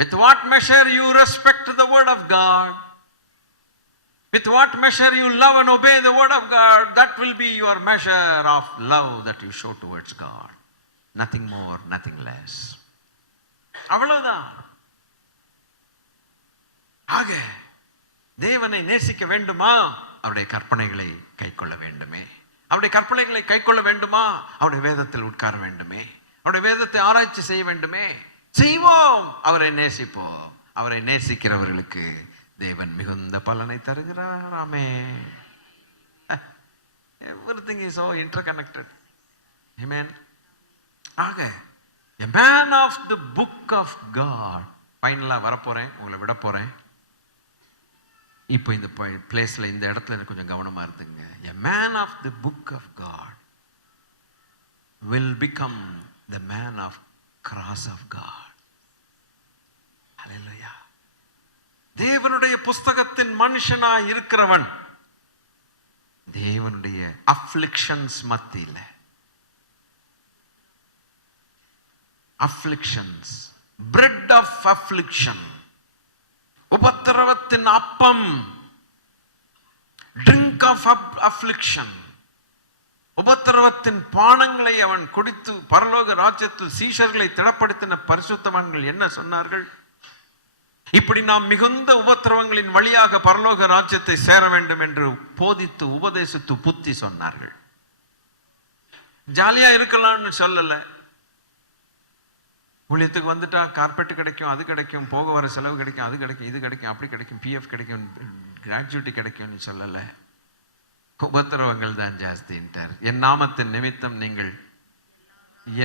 With what measure you respect the word of God, with what measure you love and obey the word of God, that will be your measure of love that you show towards God. Nothing more, nothing less. அவ்வளவுதான். ஆக தேவனை நேசிக்க வேண்டுமா? அவருடைய கற்பனைகளை கைக்கொள்ள வேண்டுமே. அவருடைய கற்பனைகளை கைக்கொள்ள வேண்டுமா? அவருடைய வேதத்தில் உட்கார வேண்டுமே. அவருடைய வேதத்தை ஆராய்ச்சி செய்ய வேண்டுமே. செய்வோம். அவரை நேசிப்போம். அவரை நேசிக்கிறவர்களுக்கு தேவன் மிகுந்த பலனை தருகிறார். ஆமென். Everything is so interconnected. Amen. ஆக a man of the book of God. ஃபைனலா வரப்போறேன், உங்களை விட போறேன். இப்போ இந்த பிளேஸ்ல, இந்த இடத்துல எனக்கு கொஞ்சம் கவனமா இருந்துங்க. A man of the book of God will become the man of cross of God. ஹல்லேலூயா. தேவனுடைய புஸ்தகத்தின் மனுஷனாய் இருக்கிறவன் தேவனுடைய அஃப்ளிக்ஷன்ஸ் மத்தியில, அஃப்ளிக்ஷன்ஸ், பிரெட் ஆஃப் அஃப்ளிக்ஷன், உபத்திரவத்தின் அப்பம், ட்ரிங்க் ஆஃப் அஃப்ளிக்ஷன், உபத்திரவத்தின் பானங்களை அவன் குடித்து பரலோக ராஜ்யத்தில் சீஷர்களை திடப்படுத்தின பரிசுத்தவான்கள் என்ன சொன்னார்கள்? இப்படி நாம் மிகுந்த உபத்திரவங்களின் வழியாக பரலோக ராஜ்யத்தை சேர வேண்டும் என்று போதித்து உபதேசித்து புத்தி சொன்னார்கள். ஜாலியா இருக்கலாம்னு சொல்லல. ஊழியத்துக்கு வந்துட்டா கார்பெட் கிடைக்கும், அது கிடைக்கும், போக வர செலவு கிடைக்கும், அது கிடைக்கும், இது கிடைக்கும், அப்படி கிடைக்கும், பிஎஃப் கிடைக்கும், கிராஜுவிட்டி கிடைக்கும்னு சொல்லல. உபத்திரவங்கள் தான் ஜாஸ்தின்ட்டார். என் நாமத்தின் நிமித்தம் நீங்கள்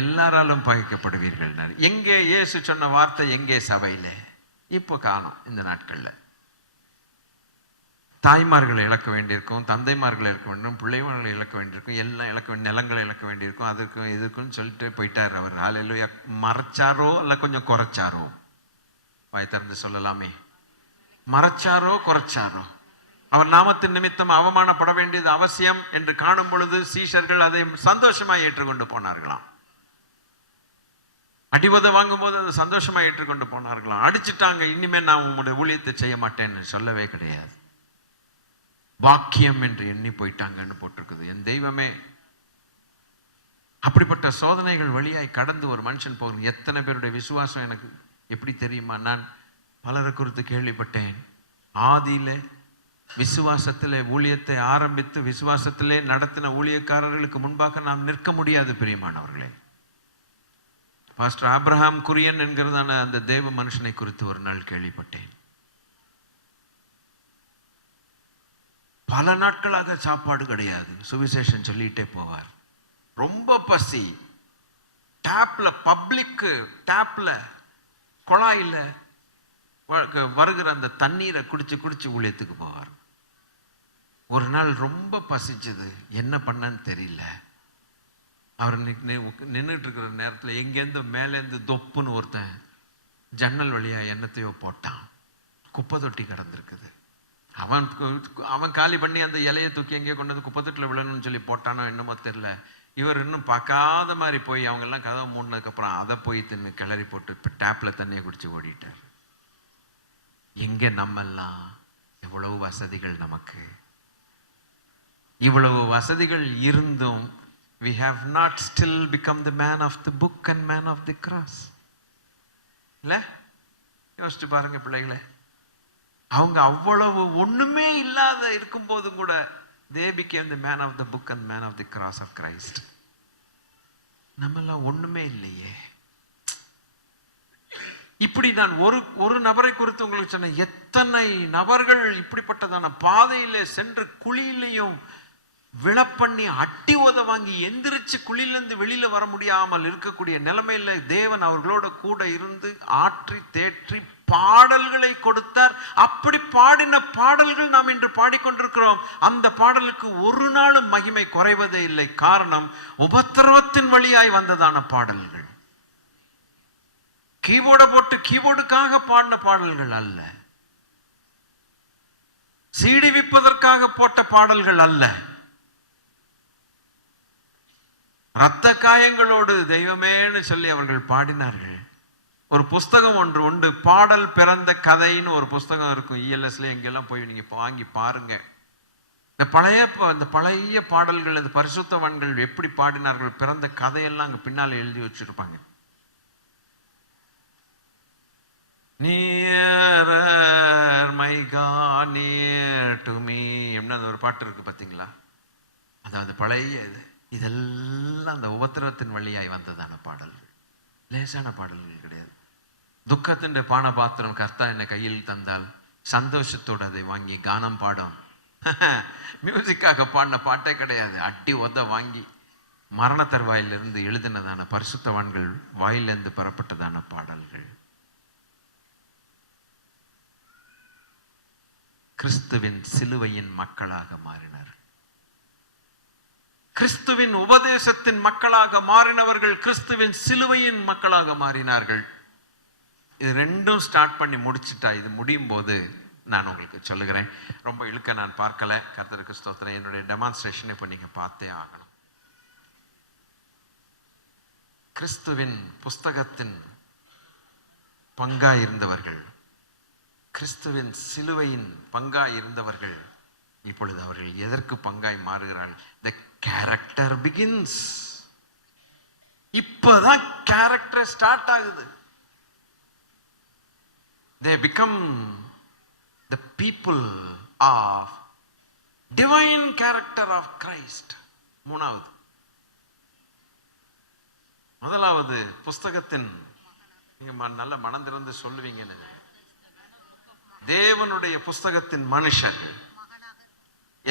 எல்லாராலும் பகைக்கப்படுவீர்கள். எங்கே இயேசு சொன்ன வார்த்தை? எங்கே சபையில? இப்போ காணோம். இந்த நாட்கள்ல தாய்மார்களை இழக்க வேண்டியிருக்கும், தந்தைமார்களை இழக்க வேண்டும், பிள்ளைமார்களை இழக்க வேண்டியிருக்கும், எல்லாம் இழக்க வேண்டிய, நிலங்களை இழக்க வேண்டியிருக்கும், அதற்கும் இதுக்குன்னு சொல்லிட்டு போயிட்டார் அவர். ஹல்லேலூயா. மறைச்சாரோ அல்ல கொஞ்சம் குறைச்சாரோ? வாய் திறந்து சொல்லலாமே. மறைச்சாரோ குறைச்சாரோ? அவர் நாமத்தின் நிமித்தம் அவமானப்பட வேண்டியது அவசியம் என்று காணும் பொழுது சீஷர்கள் அதை சந்தோஷமாக ஏற்றுக்கொண்டு போனார்களாம். அடிவதை வாங்கும் போது அதை சந்தோஷமாக ஏற்றுக்கொண்டு போனார்களாம். அடிச்சுட்டாங்க, இனிமேல் நான் உங்களுடைய ஊழியத்தை செய்ய மாட்டேன்னு சொல்லவே கிடையாது. பாக்கியம் என்று எண்ணி போயிட்டாங்கன்னு போட்டிருக்குது. என் தெய்வமே, அப்படிப்பட்ட சோதனைகள் வழியாய் கடந்து ஒரு மனுஷன் போகணும். எத்தனை பேருடைய விசுவாசம் எனக்கு எப்படி தெரியுமா? நான் பலரை குறித்து கேள்விப்பட்டேன். ஆதியில விசுவாசத்திலே ஊழியத்தை ஆரம்பித்து விசுவாசத்திலே நடத்தின ஊழியக்காரர்களுக்கு முன்பாக நாம் நிற்க முடியாது பிரியமானவர்களே. பாஸ்டர் ஆபிரகாம் குரியன் என்கிறதான அந்த தேவ மனுஷனை குறித்து ஒரு நாள் கேள்விப்பட்டேன். பல நாட்களாக சாப்பாடு கிடையாது, சுவிசேஷன் சொல்லிட்டே போவார். ரொம்ப பசி. டேப்ல, பப்ளிக் டேப்ல, குழாயில வருகிற அந்த தண்ணீரை குடிச்சு குடிச்சு ஊழியத்துக்கு போவார். ஒரு நாள் ரொம்ப பசிச்சது, என்ன பண்ணன்னு தெரியல. அவர் நின்றுட்டு இருக்கிற நேரத்தில் எங்கேருந்து மேலேருந்து தொப்புன்னு ஒருத்தன் ஜன்னல் வழியா என்னத்தையோ போட்டான். குப்பை தொட்டி கிடந்திருக்குது. அவன் காலி பண்ணி அந்த இலையை தூக்கி எங்கேயோ கொண்டு வந்து குப்பை தொட்டில் விழணும்னு சொல்லி போட்டானோ என்னமோ தெரியல. இவர் இன்னும் பார்க்காத மாதிரி போய் அவங்கெல்லாம் கதவை மூடினதுக்கப்புறம் அதை போய் தின்னு கிளறி போட்டு இப்போ டேப்பில் தண்ணியை குடிச்சு ஓடிட்டார். எங்கே நம்மெல்லாம் எவ்வளவு வசதிகள் நமக்கு! இவ்வளவு வசதிகள் இருந்தும் we have not still become the man of the book and man of the cross. இல்ல, யோசிச்சு பாருங்க பிள்ளைகளே. அவங்க அவ்வளவு ஒண்ணுமே இல்லாத இருக்கும்போது கூட they became the man of the book and man of the cross of Christ. நம்மெல்லாம் ஒண்ணுமே இல்லையே. இப்படி நான் ஒரு நபரை குறித்து உங்களுக்கு சொன்ன, எத்தனை நபர்கள் இப்படிப்பட்டதான பாதையிலே சென்று குழியிலையும் விழப்பண்ணி அட்டி உத வாங்கி எந்திரிச்சு குழியிலிருந்து வெளியில வர முடியாமல் இருக்கக்கூடிய நிலைமையில தேவன் அவர்களோட கூட இருந்து ஆற்றி தேற்றி பாடல்களை கொடுத்தார். அப்படி பாடின பாடல்கள் நாம் இன்று பாடிக்கொண்டிருக்கிறோம். அந்த பாடலுக்கு ஒரு நாளும் மகிமை குறைவதே இல்லை. காரணம், உபத்திரவத்தின் வழியாய் வந்ததான பாடல்கள். கீபோர்டை போட்டு கீபோர்டுக்காக பாடின பாடல்கள் அல்ல. சீடிவிப்பதற்காக போட்ட பாடல்கள் அல்ல. இரத்த காயங்களோடு தெய்வமேன்னு சொல்லி அவர்கள் பாடினார்கள். ஒரு புஸ்தகம் ஒன்று உண்டு, பாடல் பிறந்த கதைன்னு ஒரு புஸ்தகம் இருக்கும். இஎல்எஸ்ல எங்கெல்லாம் போய் நீங்க வாங்கி பாருங்க. இந்த பழைய பாடல்கள், இந்த பரிசுத்தவான்கள் எப்படி பாடினார்கள் பிறந்த கதையெல்லாம் அங்க பின்னால எழுதி வச்சிருப்பாங்க. Nearer my God, near to me அந்த ஒரு பாட்டு இருக்கு பார்த்தீங்களா? அதாவது பழைய இதெல்லாம் அந்த உபத்திரவத்தின் வழியாய் வந்ததான பாடல்கள், லேசான பாடல்கள் கிடையாது. துக்கத்தின் பான பாத்திரம் கர்த்தா என்னை கையில் தந்தால் சந்தோஷத்தோடு அதை வாங்கி கானம் பாடும். மியூசிக்காக பாடின பாட்டே கிடையாது. அடி உத வாங்கி மரண தருவாயிலிருந்து எழுதினதான பரிசுத்தவான்கள் வாயிலிருந்து பெறப்பட்டதான பாடல்கள். கிறிஸ்துவின் சிலுவையின் மக்களாக மாறினார். கிறிஸ்துவின் உபதேசத்தின் மக்களாக மாறினவர்கள் கிறிஸ்துவின் சிலுவையின் மக்களாக மாறினார்கள். இது ரெண்டும் ஸ்டார்ட் பண்ணி முடிச்சுட்டா, இது முடியும் போது நான் உங்களுக்கு சொல்லுகிறேன். ரொம்ப இழுக்க நான் பார்க்கல. கர்த்தருக்கு ஸ்தோத்திரம். என்னுடைய டெமான்ஸ்ட்ரேஷன் இப்போ நீங்க பார்த்தே ஆகணும். கிறிஸ்துவின் புஸ்தகத்தின் பங்காய் இருந்தவர்கள், கிறிஸ்துவின் சிலுவையின் பங்காய் இருந்தவர்கள், இப்பொழுது அவர்கள் எதற்கு பங்காய் மாறுகிறார்கள்? The character begins. இப்பதான் கேரக்டர் ஸ்டார்ட் ஆகுது. They become the people of divine character of Christ. மூணாவது. முதலாவது புஸ்தகத்தின், நீங்க நல்ல மனந்திருந்து சொல்லுவீங்கன்னு, தேவனுடைய புஸ்தகத்தின் மனுஷர்கள்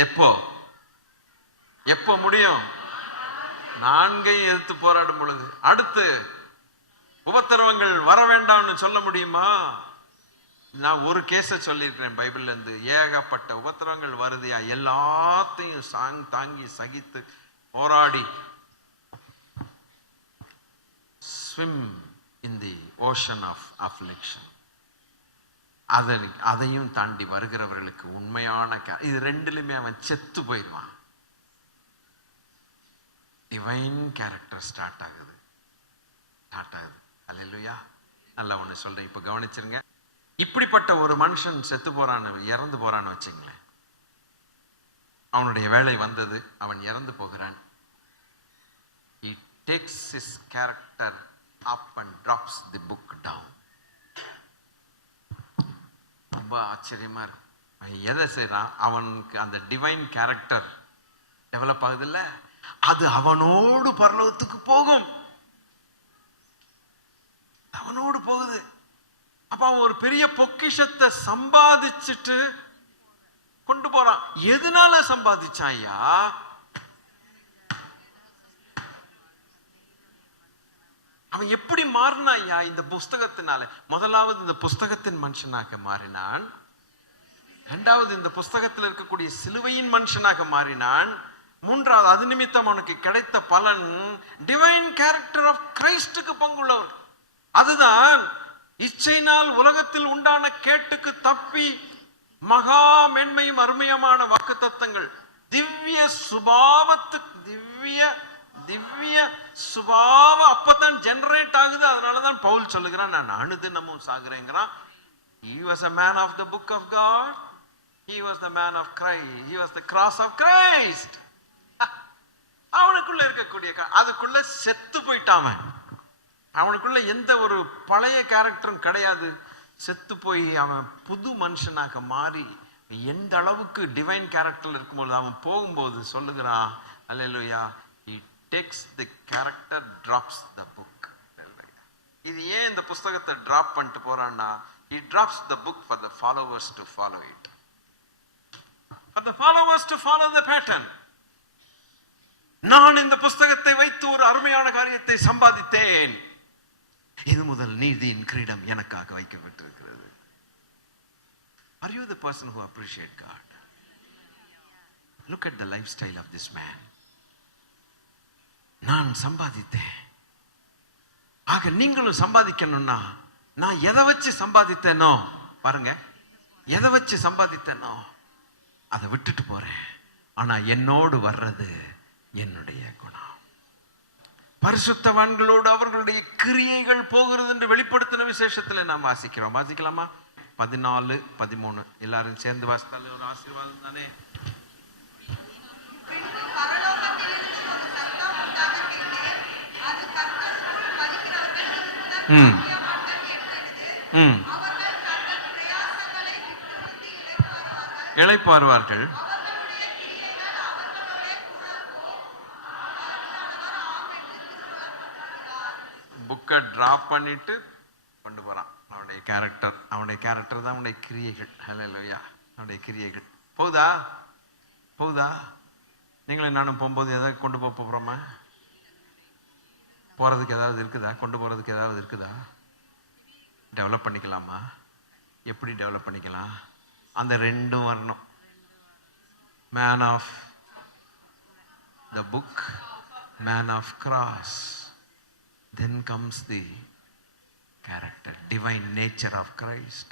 எப்போ எப்போ முடியும்? நான்கையும் எதிர்த்து போராடும் பொழுது. அடுத்து உபத்திரவங்கள் வர வேண்டாம்னு சொல்ல முடியுமா? நான் ஒரு கேஸை சொல்லியிருக்கிறேன் பைபிள்ல இருந்து. ஏகப்பட்ட உபத்திரவங்கள் வருதியா, எல்லாத்தையும் தாங்கி சகித்து போராடி swim in the ocean of affliction. அதையும் தாண்டி வருகிறவர்களுக்கு உண்மையான இது ரெண்டுலையுமே அவன் செத்து போயிடுவான். டிவைன் கேரக்டர் ஸ்டார்ட் ஆகுது. அல்லேலூயா. நல்லா ஒன்று சொல்றேன், இப்போ கவனிச்சிருங்க. இப்படிப்பட்ட ஒரு மனுஷன் செத்து போறான்னு, இறந்து போறான்னு வச்சுங்களேன். அவனுடைய வேலை வந்தது, அவன் இறந்து போகிறான். He takes his character up and drops the book down. ரொம்ப ஆச்சரியமா இருக்கு. எதை செய்யறான்? அவனுக்கு அந்த டிவைன் கேரக்டர் டெவலப் ஆகுது இல்ல, அது அவனோடு பரலோகத்துக்கு போகும். அவனோடு போகுது. அப்ப அவன் ஒரு பெரிய பொக்கிஷத்தை சம்பாதிச்சுட்டு கொண்டு போறான். எதனால சம்பாதிச்சான் ஐயா? அவன் எப்படி மாறினா ஐயா? இந்த புஸ்தகத்தினால. முதலாவது இந்த புஸ்தகத்தின் மனுஷனாக மாறினான். இரண்டாவது இந்த புஸ்தகத்தில் இருக்கக்கூடிய சிலுவையின் மனுஷனாக மாறினான். மூன்றாவது அது நிமித்தம் அவனுக்கு கிடைத்த பலன் டிவைன் கேரக்டர் ஆஃப் கிரைஸ்டுக்கு பங்குள்ளவர். அதுதான் இச்சையினால் உலகத்தில் உண்டான கேட்டுக்கு தப்பி மகா மென்மையும் அருமையமான வாக்குத்தத்தங்கள், திவ்ய சுபாவத்துக்கு திவ்ய சுபாவம் அப்பதான் ஜெனரேட் ஆகுது. அதனாலதான் பவுல் சொல்லுகிறான், நான் அனுதினமும் சாகுறேங்கிறான். He was a man of the book of God. He was the man of Christ. He was the cross of Christ. அவனுக்குள்ள இருக்கக்கூடிய அதுக்குள்ள செத்து போயிட்டான். அவனுக்குள்ள எந்த ஒரு பழைய கேரக்டரும் கிடையாது. செத்து போய் அவன் புது மனுஷனாக மாறி எந்த அளவுக்கு டிவைன் கேரக்டர் இருக்கும்போது அவன் போகும்போது சொல்லுகிறான், அல்லேலூயா, he takes the character, drops the book. இது ஏன் இந்த புஸ்தகத்தை டிராப் பண்ணிட்டு போறான்னா, he drops the book for the followers to follow it, for the followers to follow the pattern. நான் இந்த புஸ்தகத்தை வைத்து ஒரு அருமையான காரியத்தை சம்பாதித்தேன். இது முதல் நீதியின் கிரீடம் எனக்காக வைக்கப்பட்டிருக்கிறது. Are you the person who appreciate God? Look at the lifestyle of this man. நான் சம்பாதித்தேன். ஆக நீங்களும் சம்பாதிக்கணும்னா நான் எதை வச்சு சம்பாதித்தேனோ பாருங்க, எதை வச்சு சம்பாதித்தேனோ அதை விட்டுட்டு போறேன். ஆனா என்னோடு வர்றது என்னுடைய குணம். பரிசுத்தவான்களோடு அவர்களுடைய கிரியைகள் போகிறது என்று வெளிப்படுத்தின விசேஷத்துல நாம் வாசிக்கிறோம். வாசிக்கலாமா? 14, 13 எல்லாரும் சேர்ந்து வாசித்தாலே ஒரு ஆசீர்வாதம் தானே. இளைப்பாறுவார்கள். புக்கை டிராப் பண்ணிட்டு கொண்டு போறான். அவனுடைய கேரக்டர் தான் அவனுடைய கிரியைகள். ஹல்லேலூயா. அவனுடைய கிரியைகள் போகுதா? நீங்களும் நானும் போகும்போது எதாவது கொண்டு போக போகிறோமா? போகிறதுக்கு ஏதாவது இருக்குதா? கொண்டு போகிறதுக்கு ஏதாவது இருக்குதா? டெவலப் பண்ணிக்கலாமா? எப்படி டெவலப் பண்ணிக்கலாம்? அந்த ரெண்டும் வரணும். Man of the book, man of cross, then comes the character, divine nature of Christ.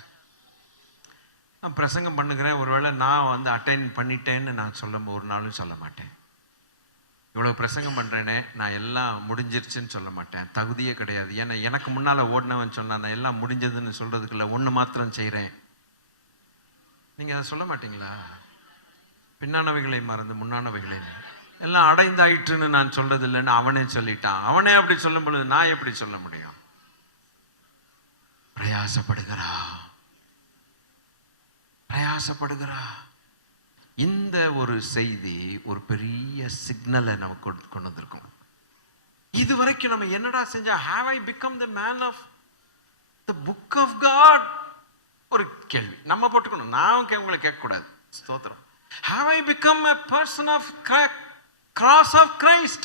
நான் பிரசங்கம் பண்ணுகிறேன், ஒருவேளை நான் அட்டைன் பண்ணிட்டேன்னு நான் ஒரு நாளும் சொல்ல மாட்டேன். இவ்வளோ பிரசங்கம் பண்ணுறேனே, நான் எல்லாம் முடிஞ்சிருச்சுன்னு சொல்ல மாட்டேன். தகுதியே கிடையாது. ஏன்னா எனக்கு முன்னால் ஓடினவன் சொன்னான் நான் எல்லாம் முடிஞ்சதுன்னு சொல்கிறதுக்குள்ள ஒன்று மாத்திரம் செய்கிறேன். நீங்கள் அதை சொல்ல மாட்டீங்களா? பின்னானவைகளை மறந்து முன்னானவைகளை எல்லாம் அடைந்தாயிற்றுன்னு நான் சொல்றது இல்லைன்னு அவனே சொல்லிட்டான். அவனே அப்படி சொல்லும் பொழுது நான் எப்படி சொல்ல முடியும்? பிரயாசப்படுகிறா. இந்த ஒரு செய்தி ஒரு பெரிய சிக்னலை நமக்கு கொண்டு வந்திருக்கும். இது வரைக்கும் நம்ம என்னடா செஞ்சா? have I become the man of the book of God? ஒரு கேள்வி நம்ம போட்டுக்கணும். நான் உங்களை கேட்கக்கூடாது. ஸ்தோத்திரம். have I become a person of cross of Christ?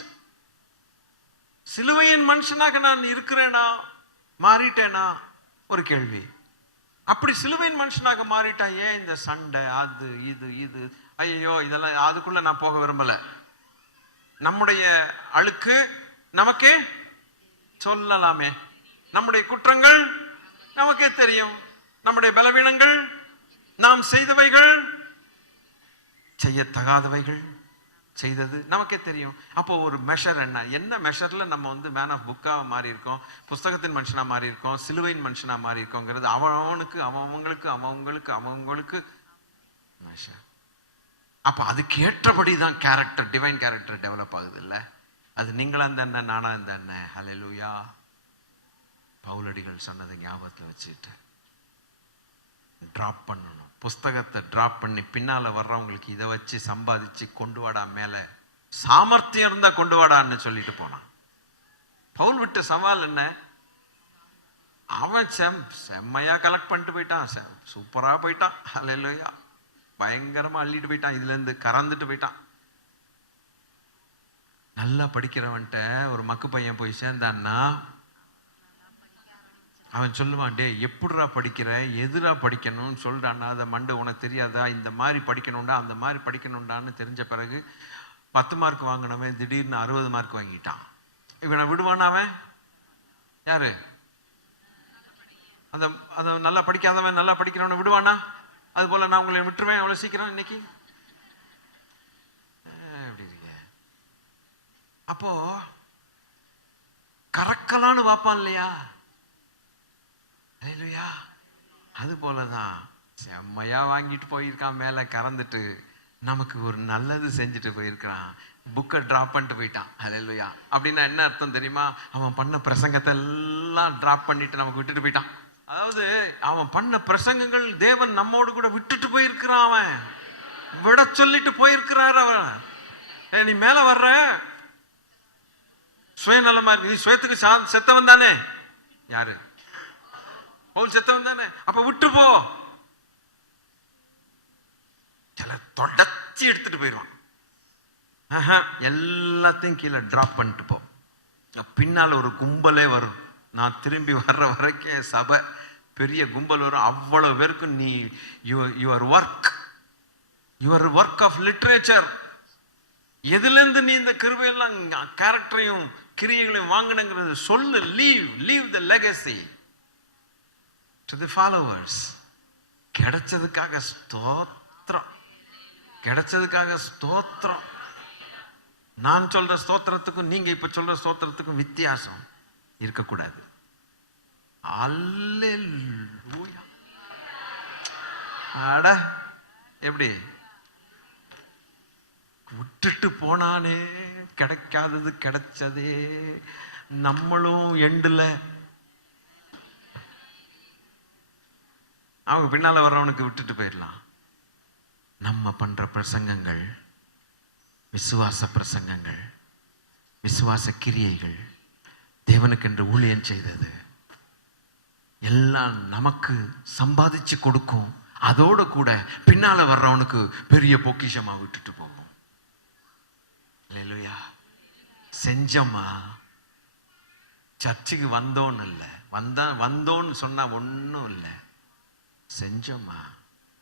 சிலுவையின் மனுஷனாக நான் இருக்கிறேனா, மாறிட்டேனா? ஒரு கேள்வி. அப்படி சிலுவையின் மனுஷனாக மாறிட்டா ஏன் இந்த சண்டை, அது இது ஐயோ இதெல்லாம் அதுக்குள்ள நான் போக விரும்பல. நம்முடைய அழுக்கு நமக்கே சொல்லலாமே, நம்முடைய குற்றங்கள் நமக்கே தெரியும், நம்முடைய பலவீனங்கள், நாம் செய்தவைகள், செய்யத்தகாதவைகள், செய்தது நமக்கே தெரியும். அப்போ ஒரு மெஷர் என்ன மெஷர்ல நம்ம மேன் ஆஃப் புக்காக மாறி இருக்கோம், புஸ்தகத்தின் மனுஷனா மாறி இருக்கோம், சிலுவையின் மனுஷனா மாறி இருக்கோங்கிறது அவங்களுக்கு மெஷர். அப்போ அதுக்கு ஏற்றபடி தான் கேரக்டர், டிவைன் கேரக்டர் டெவலப் ஆகுது இல்லை? அது நீங்களா இந்த என்ன, நானா இந்த என்ன. ஹல்லேலூயா. பவுலடிகள் சொன்னதை ஞாபகத்தில் வச்சுட்டு டிராப் பண்ணணும். புஸ்தகத்தை டிராப் பண்ணி பின்னால் வர்றவங்களுக்கு இதை வச்சு சம்பாதிச்சு கொண்டு வாடா, மேலே சாமர்த்தியம் இருந்தால் கொண்டு வாடான்னு சொல்லிட்டு போனான். பவுல் விட்ட சவால் என்ன? அவன் செம்மையா கலெக்ட் பண்ணிட்டு போயிட்டான், சூப்பராக போயிட்டான். ஹல்லேலூயா. பயங்கரமாக அள்ளிட்டு போயிட்டான், இதுலேருந்து கறந்துட்டு போயிட்டான். நல்லா படிக்கிறவன்ட்ட ஒரு மக்கு பையன் போய் சேர்ந்தான்னா அவன் சொல்லுவான், டே எப்படிரா படிக்கிற, எதுரா படிக்கணும்னு சொல்றான்னா, அதை மண்டு உனக்கு தெரியாதா, இந்த மாதிரி படிக்கணும்டா அந்த மாதிரி படிக்கணும்டான்னு தெரிஞ்ச பிறகு 10 மார்க் வாங்கினவன் திடீர்னு 60 மார்க் வாங்கிட்டான். இவனை விடுவானா? அவன் யாரு? அந்த நல்லா படிக்காதவன் நல்லா படிக்கிறவனை விடுவானா? அது போல நான் உங்களை விட்டுருவேன் அவ்வளோ சீக்கிரம் இன்னைக்கு? எப்படி இருக்க? அப்போ கறக்கலான்னு பார்ப்பான் இல்லையா? ஹல்லேலூயா. அது போலதான் செம்மையா வாங்கிட்டு போயிருக்கான், மேலே கறந்துட்டு நமக்கு ஒரு நல்லது செஞ்சுட்டு போயிருக்கிறான். புக்கை டிராப் பண்ணிட்டு போயிட்டான். ஹல்லேலூயா. அப்படின்னா என்ன அர்த்தம் தெரியுமா? அவன் பண்ண பிரசங்கத்தை எல்லாம் டிராப் பண்ணிட்டு நமக்கு விட்டுட்டு போயிட்டான். அதாவது அவன் பண்ண பிரசங்கங்கள் தேவன் நம்மோடு கூட விட்டுட்டு போயிருக்கிறான். அவன் விட சொல்லிட்டு போயிருக்கிறார். அவன் நீ மேல வர்ற சுயநலமா இருக்கு, நீ சுயத்துக்கு செத்தவன் தானே. யாரு? பவுல் செத்தவன் தானே. அப்ப விட்டு போ. சில தொடச்சி எடுத்துட்டு போயிடுவான். எல்லாத்தையும் கீழே டிராப் பண்ணிட்டு போ. பின்னால் ஒரு கும்பலே வரும். நான் திரும்பி வர்ற வரைக்கும் சபை பெரிய கும்பல் வரும். அவ்வளவு பேருக்கும் நீ யுவர் ஒர்க் ஆஃப் லிட்ரேச்சர், எதுலேருந்து நீ இந்த கிருபையெல்லாம் கேரக்டரையும் கிரியைகளையும் வாங்கினங்கிறது சொல்லு. Leave the legacy to the followers. கிடைச்சதுக்காக ஸ்தோத்திரம். கிடைச்சதுக்காக ஸ்தோத்திரம். நான் சொல்ற ஸ்தோத்திரத்துக்கும் நீங்க இப்ப சொல்ற ஸ்தோத்திரத்துக்கும் வித்தியாசம் இருக்கக்கூடாது. அல்லேலூயா. அட எப்படி விட்டுட்டு போனானே, கிடைக்காதது கிடைச்சதே. நம்மளும் எண்டுல அவங்க பின்னால வர்றவனுக்கு விட்டுட்டு போயிடலாம். நம்ம பண்ற பிரசங்கங்கள் விசுவாச பிரசங்கங்கள், விசுவாச கிரியைகள், தேவனுக்கென்று ஊழியம் செய்தது எல்லாம் நமக்கு சம்பாதிச்சு கொடுக்கும். அதோடு கூட பின்னால வர்றவனுக்கு பெரிய பொக்கிஷமா விட்டுட்டு போகும். அல்லேலூயா. செஞ்சோமா, சர்ச்சுக்கு வந்தோன்னு இல்லை, வந்தோன்னு சொன்னா ஒன்றும் இல்லை, செஞ்சோமா.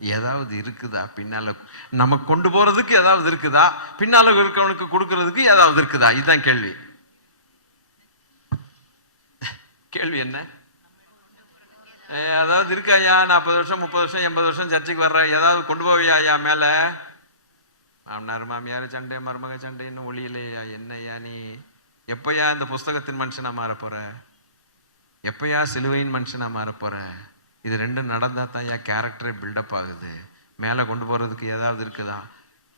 ஏதாவது இருக்குதா பின்னால நம்ம கொண்டு போறதுக்கு? ஏதாவது இருக்குதா பின்னால இருக்கவனுக்கு கொடுக்கறதுக்கு? ஏதாவது இருக்குதா? இதுதான் கேள்வி. கேள்வி என்ன? ஏதாவது இருக்காயா? 40 வருஷம் 30 வருஷம் 80 வருஷம் சர்ச்சுக்கு வர்ற, ஏதாவது கொண்டு போவியா மேல? மாமனார் மாமியார் சண்டை, மருமக சண்டை, இன்னும் ஒளியிலையா? என்னையா நீ? எப்பயா இந்த புஸ்தகத்தின் மனுஷனா மாற போற? எப்பயா சிலுவையின் மனுஷனா மாற போற? இது ரெண்டும் நடந்தா தான் என் கேரக்டரே பில்டப் ஆகுது. மேலே கொண்டு போறதுக்கு ஏதாவது இருக்குதா?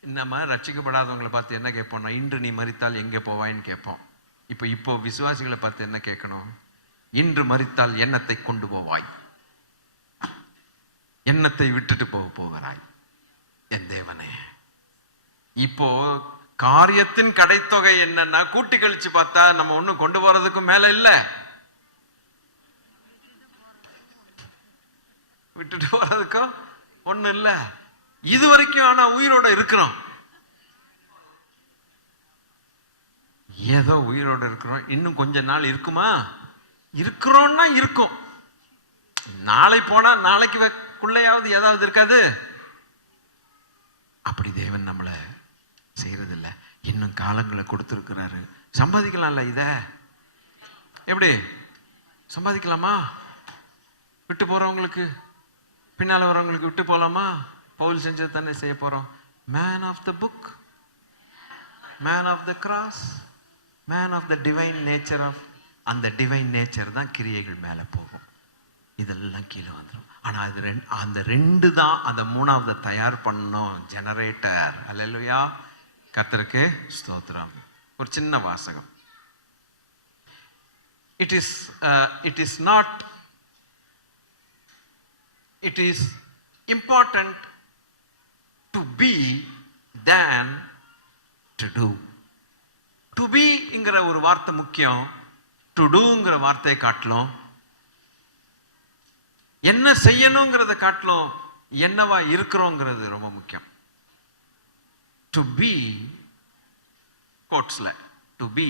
நம்ம ரட்சிக்கப்படாதவங்களை பார்த்து என்ன கேட்போம்னா, இன்று நீ மரித்தால் எங்கே போவாயின்னு கேட்போம். இப்போ விசுவாசிகளை பார்த்து என்ன கேட்கணும்? இன்று மரித்தால் எண்ணத்தை கொண்டு போவாய், எண்ணத்தை விட்டுட்டு போகிறாய் என் தேவனே. இப்போ காரியத்தின் கடைத்தொகை என்னன்னா, கூட்டி கழிச்சு பார்த்தா நம்ம ஒன்னும் கொண்டு போறதுக்கும் மேல இல்ல, விட்டுட்டு போறதுக்கும் ஒண்ணு இல்ல. இது வரைக்கும் ஆனா உயிரோட இருக்கிறோம். ஏதோ உயிரோட இருக்கிறோம். இன்னும் கொஞ்ச நாள் இருக்குமா? இருக்கிறோம்னா இருக்கும். நாளை போனா நாளைக்குள்ளையாவது ஏதாவது இருக்காது. அப்படி தேவன் நம்மளை செய்யறது இல்லை. இன்னும் காலங்களை கொடுத்துருக்கிறாரு. சம்பாதிக்கலாம்ல. இத எப்படி சம்பாதிக்கலாமா? விட்டு போறவங்களுக்கு, பின்னால வரவங்களுக்கு விட்டு போலாமா? பவுல் செஞ்சது தானே செய்ய போறோம். Man of the book, man of the cross, man of the divine nature. Of அந்த டிவைன் நேச்சர் தான் கிரியைகள் மேலே போகும். இதெல்லாம் கீழே வந்துடும். ஆனால் அது அந்த ரெண்டு தான் அந்த மூணாவது தயார் பண்ணோம், ஜெனரேட்டர். அல்லேலூயா. கர்த்தருக்கு ஸ்தோத்திரம். ஒரு சின்ன வாசகம். It is important to be than to do. To be ங்கிற ஒரு வார்த்தை முக்கியம். To doங்கிற வார்த்தையை காட்டிலும், என்ன செய்யணுங்கிறத காட்டிலும் என்னவா இருக்கிறோங்கிறது ரொம்ப முக்கியம். To be, quotesல, to be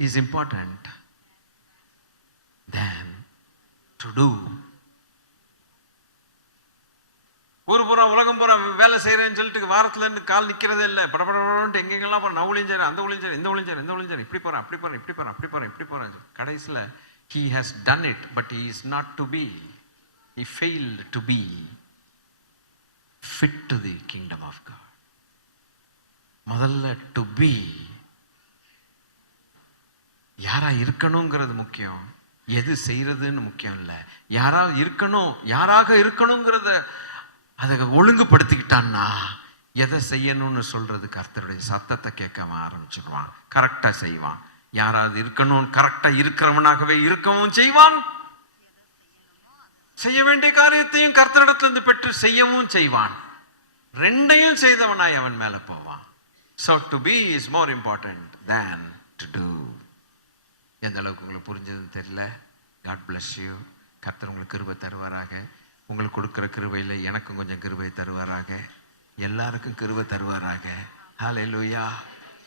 is important than to do. ஒரு புறம் உலகம் புறம் வேலை செய்யறேன்னு சொல்லிட்டு வாரத்துல இருந்து கால் நிக்கிறதே இல்லை. படப்படப்பட்டு எங்கெங்கெல்லாம் போறேன். நான் ஊழியம் செய்றேன், அந்த ஊழியம் செய்றேன், இந்த ஊழியம் செய்றேன், இந்த ஊழியம் செய்றேன், இப்படி போறேன், அப்படி போறேன், இப்படி போறேன், அப்படி போறேன், இப்படி போறேன். கடைசியில் he has done it, but he is not to be. He failed to be fit to the kingdom of God. முதல்ல to be யாரா இருக்கணுங்கிறது முக்கியம். எது செய்யறதுன்னு முக்கியம் இல்லை. யாராக இருக்கணுங்கிறத அதை ஒழுங்குபடுத்திக்கிட்டான்னா எதை செய்யணும்னு சொல்றது கர்த்தருடைய சத்தத்தை கேட்காம ஆரம்பிச்சிடுவான். கரெக்டா செய்வான். யாராவது இருக்கணும், கரெக்டா இருக்கிறவனாகவே இருக்கவும் செய்வான். செய்ய வேண்டிய காரியத்தையும் கர்த்தரிடத்திலிருந்து பெற்று செய்யவும் செய்வான். ரெண்டையும் செய்தவனாய் அவன் மேல போவான். So to be is more important than to do. எந்த அளவுக்கு உங்களுக்கு புரிஞ்சதுன்னு தெரியல. God bless you. கர்த்தர் உங்களுக்கு கிருபை தருவாராக. உங்களுக்கு கொடுக்குற கிருபையில் எனக்கும் கொஞ்சம் கிருபை தருவாராக. எல்லாருக்கும் கிருபை தருவாராக. ஹல்லேலூயா,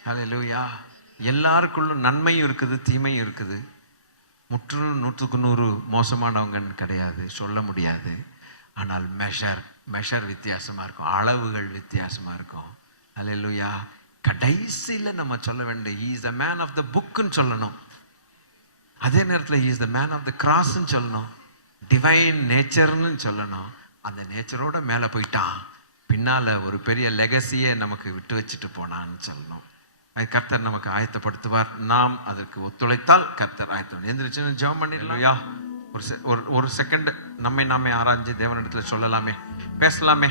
ஹல்லேலூயா. எல்லாருக்குள்ளும் நன்மையும் இருக்குது, தீமையும் இருக்குது. முற்றிலும் 100க்கு 100 மோசமானவங்கன்னு கிடையாது, சொல்ல முடியாது. ஆனால் மெஷர் வித்தியாசமாக இருக்கும், அளவுகள் வித்தியாசமாக இருக்கும். ஹல்லேலூயா. கடைசியில் நம்ம சொல்ல வேண்டிய he is the man of the bookன்னு சொல்லணும். அதே நேரத்தில் he is the man of the crossன்னு சொல்லணும். டிவைன் நேச்சர்னு சொல்லணும். அந்த நேச்சரோட மேலே போயிட்டான். பின்னால் ஒரு பெரிய லெகசியை நமக்கு விட்டு வச்சுட்டு போனான்னு சொல்லணும். அது கர்த்தர் நமக்கு ஆயத்தப்படுத்துவார். நாம் அதற்கு ஒத்துழைத்தால் கர்த்தர் ஆயத்தம். எந்திரிச்சு ஜெபம் பண்ணிடலையா? ஒரு செகண்ட் நம்மை நாமே ஆராய்ஞ்சு தேவனிடத்துல சொல்லலாமே, பேசலாமே,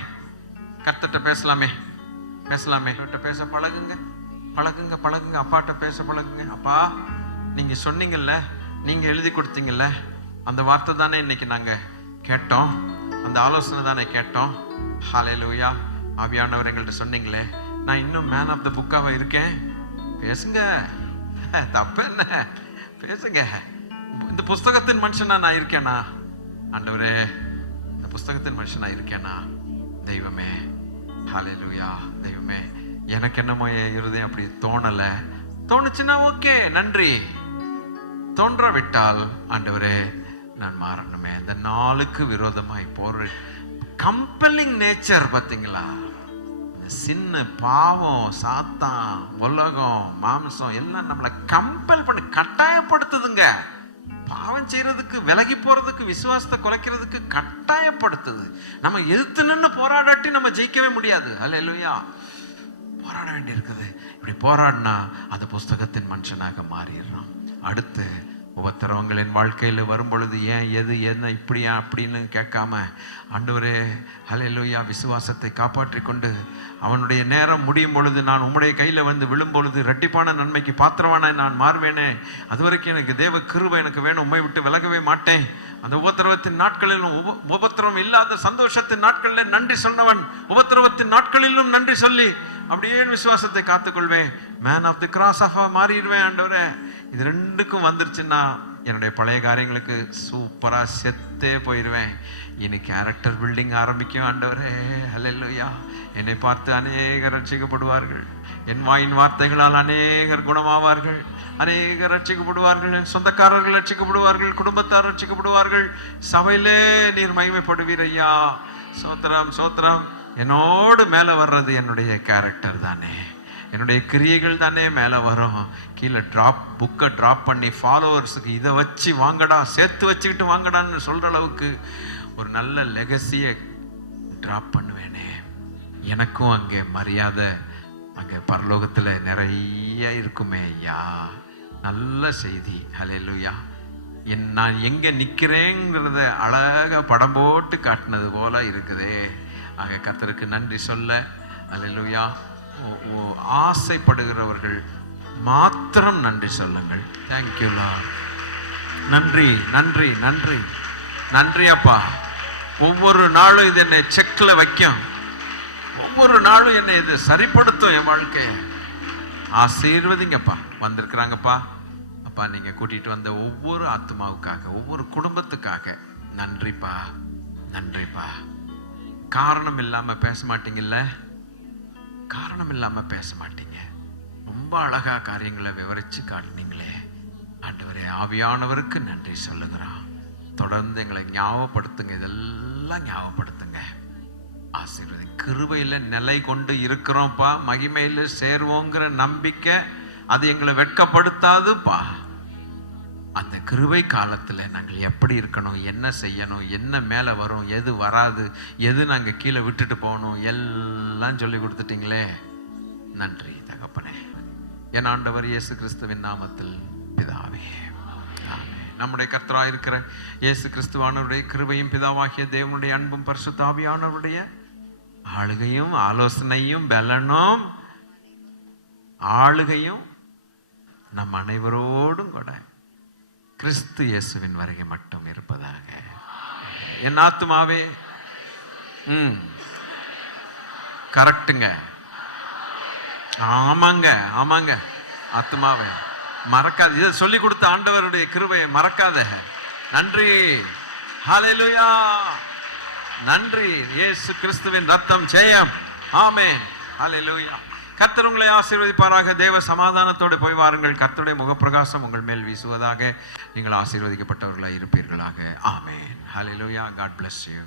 கர்த்தர்கிட்ட பேசலாமே. பேச பழகுங்க. அப்பாட்ட பேச பழகுங்க. அப்பா, நீங்க சொன்னீங்கல்ல, நீங்க எழுதி கொடுத்தீங்கல்ல, அந்த வார்த்தை தானே இன்னைக்கு நாங்க கேட்டோம், அந்த ஆலோசனை தானே கேட்டோம். ஹல்லேலூயா. ஆவியானவர் எங்கள்கிட்ட சொன்னீங்களே, நான் இன்னும் மேன் ஆஃப் த புக்காக இருக்கேன். பேசுங்க, தப்பு என்ன, பேசுங்க. இந்த புஸ்தகத்தின் மனுஷனா நான் இருக்கேனா? ஆண்டவரே, இந்த புஸ்தகத்தின் மனுஷனா இருக்கேனா? தெய்வமே, ஹல்லேலூயா. தெய்வமே, எனக்கு என்னமோ இருதயம் அப்படி தோணலை. தோணுச்சுன்னா ஓகே, நன்றி. தோன்ற விட்டால் ஆண்டவரே நான் மாறணுமே. இந்த நாளுக்கு விரோதமாய் போற கம்பெல்லிங் நேச்சர் பார்த்தீங்களா? சின்ன பாவம், சாத்தான், உலகம், மாம்சம் எல்லாம் நம்மளை கம்பல் பண்ணி கட்டாயப்படுத்துதுங்க. பாவம் செய்யறதுக்கு, விலகி போறதுக்கு, விசுவாசத்தை குலைக்கிறதுக்கு கட்டாயப்படுத்துது. நம்ம எதிர்த்து நின்று போராடாட்டி நம்ம ஜெயிக்கவே முடியாது. அல்லேலூயா. போராட வேண்டி இருக்குது. இப்படி போராடினா அந்த புஸ்தகத்தின் மனுஷனாக மாறிடுறோம். அடுத்து உபத்திரவங்களின் வாழ்க்கையில் வரும் பொழுது ஏன், எது, என்ன, இப்படியா அப்படின்னு கேட்காம, ஆண்டவரே ஹல்லேலூயா, விசுவாசத்தை காப்பாற்றி கொண்டு அவனுடைய நேரம் முடியும் பொழுது நான் உம்முடைய கையில் வந்து விழும் பொழுது இரட்டிப்பான நன்மைக்கு பாத்திரவானாய் நான் மாறுவேனே. அது வரைக்கும் எனக்கு தேவ கிருபை எனக்கு வேணும், உம்மை விட்டு விலகவே மாட்டேன். அந்த உபத்திரவத்தின் நாட்களிலும், உபத்திரவம் இல்லாத சந்தோஷத்தின் நாட்களில் நன்றி சொன்னவன் உபத்திரவத்தின் நாட்களிலும் நன்றி சொல்லி அப்படியே விசுவாசத்தை காத்துக்கொள்வேன். Man of the cross of மாறிடுவேன். ஆண்டவரே, இது ரெண்டுக்கும் வந்துருச்சுன்னா என்னுடைய பழைய காரியங்களுக்கு சூப்பராக செத்தே போயிடுவேன். இனி கேரக்டர் பில்டிங் ஆரம்பிக்கும். ஆண்டவரே ஹல்லேலூயா. என்னை பார்த்து அநேகர் ரட்சிக்கப்படுவார்கள். என் வாயின் வார்த்தைகளால் அநேகர் குணமாவார்கள். அநேகர் ரட்சிக்கப்படுவார்கள். என் சொந்தக்காரர்கள் ரட்சிக்கப்படுவார்கள். குடும்பத்தார் ரட்சிக்கப்படுவார்கள். சபையிலே நீர் மகிமைப்படுவீர் ஐயா. சோத்திரம், சோத்திரம். என்னோடு மேலே வர்றது என்னுடைய கேரக்டர் தானே, என்னுடைய கிரியைகள் தானே மேலே வரும். கீழே புக்கை ட்ராப் பண்ணி ஃபாலோவர்ஸுக்கு இதை வச்சு வாங்கடா, சேர்த்து வச்சுக்கிட்டு வாங்கடான்னு சொல்கிற அளவுக்கு ஒரு நல்ல லெகசியை ட்ராப் பண்ணுவேனே. எனக்கும் அங்கே மரியாதை, அங்கே பரலோகத்தில் நிறைய இருக்குமே ஐயா. நல்ல செய்தி. ஹல்லேலூயா. நான் எங்கே நிற்கிறேங்கிறத அழகாக படம் போட்டு காட்டினது போல இருக்குதே. ஆக கர்த்தருக்கு நன்றி சொல்ல, ஹல்லேலூயா, ஆசைப்படுகிறவர்கள் மாத்திரம் நன்றி சொல்லுங்கள். Thank you Lord. நன்றி, நன்றி, நன்றி, நன்றி அப்பா. ஒவ்வொரு நாளும் இது என்னை செக்கில் வைக்கும். ஒவ்வொரு நாளும் என்னை இது சரிப்படுத்தும். என் வாழ்க்கையை ஆசீர்வதிங்கப்பா. வந்திருக்கிறாங்கப்பா அப்பா, நீங்கள் கூட்டிகிட்டு வந்த ஒவ்வொரு ஆத்மாவுக்காக, ஒவ்வொரு குடும்பத்துக்காக நன்றிப்பா, நன்றிப்பா. காரணம் இல்லாமல் பேச மாட்டீங்கல்ல, காரணம் இல்லாமல் பேச மாட்டீங்க. ரொம்ப அழகாக காரியங்களை விவரித்து காட்டினீங்களே. ஆண்டவரே, ஆவியானவருக்கு நன்றி சொல்லுகிறோம். தொடர்ந்து எங்களை ஞாபகப்படுத்துங்க, இதெல்லாம் ஞாபகப்படுத்துங்க. ஆசீர்வதி. கிருபையில் நிலை கொண்டு இருக்கிறோம்ப்பா. மகிமையில் சேருவோங்கிற நம்பிக்கை அது எங்களை வெட்கப்படுத்தாதுப்பா. அந்த கிருபை காலத்தில் நாங்கள் எப்படி இருக்கணும், என்ன செய்யணும், என்ன மேலே வரும், எது வராது, எது நாங்கள் கீழே விட்டுட்டு போகணும், எல்லாம் சொல்லி கொடுத்துட்டீங்களே. நன்றி தகப்பனே. என் ஆண்டவர் இயேசு கிறிஸ்துவின் நாமத்தில் பிதாவே, ஆமென். நம்முடைய கர்த்தராக இருக்கிற இயேசு கிறிஸ்துவானவருடைய கிருபையும் பிதாவாகிய தேவனுடைய அன்பும் பரிசுத்த ஆவியானவருடைய ஆளுகையும் ஆலோசனையும் பலனும் ஆளுகையும் நம் அனைவரோடும் கூட கிறிஸ்து இயேசுவின் வரைகை மட்டும் இருப்பதாக. என் ஆத்துமாவே கரெக்டுங்க. ஆமாங்க, ஆமாங்க. ஆத்துமாவே மறக்காது. இதை சொல்லி கொடுத்த ஆண்டவருடைய கிருபையை மறக்காத. நன்றி, ஹல்லேலூயா. நன்றி. இயேசு கிறிஸ்துவின் ரத்தம் ஜெயம். ஆமென், ஹல்லேலூயா. கர்த்தர் உங்களை ஆசீர்வதிப்பாராக. தேவ சமாதானத்தோடு போய் வாருங்கள். கர்த்தருடைய முகப்பிரகாசம் உங்கள் மேல் வீசுவதாக. நீங்கள் ஆசீர்வதிக்கப்பட்டவர்களாக இருப்பீர்களாக. ஆமென், ஹல்லேலூயா. God bless you.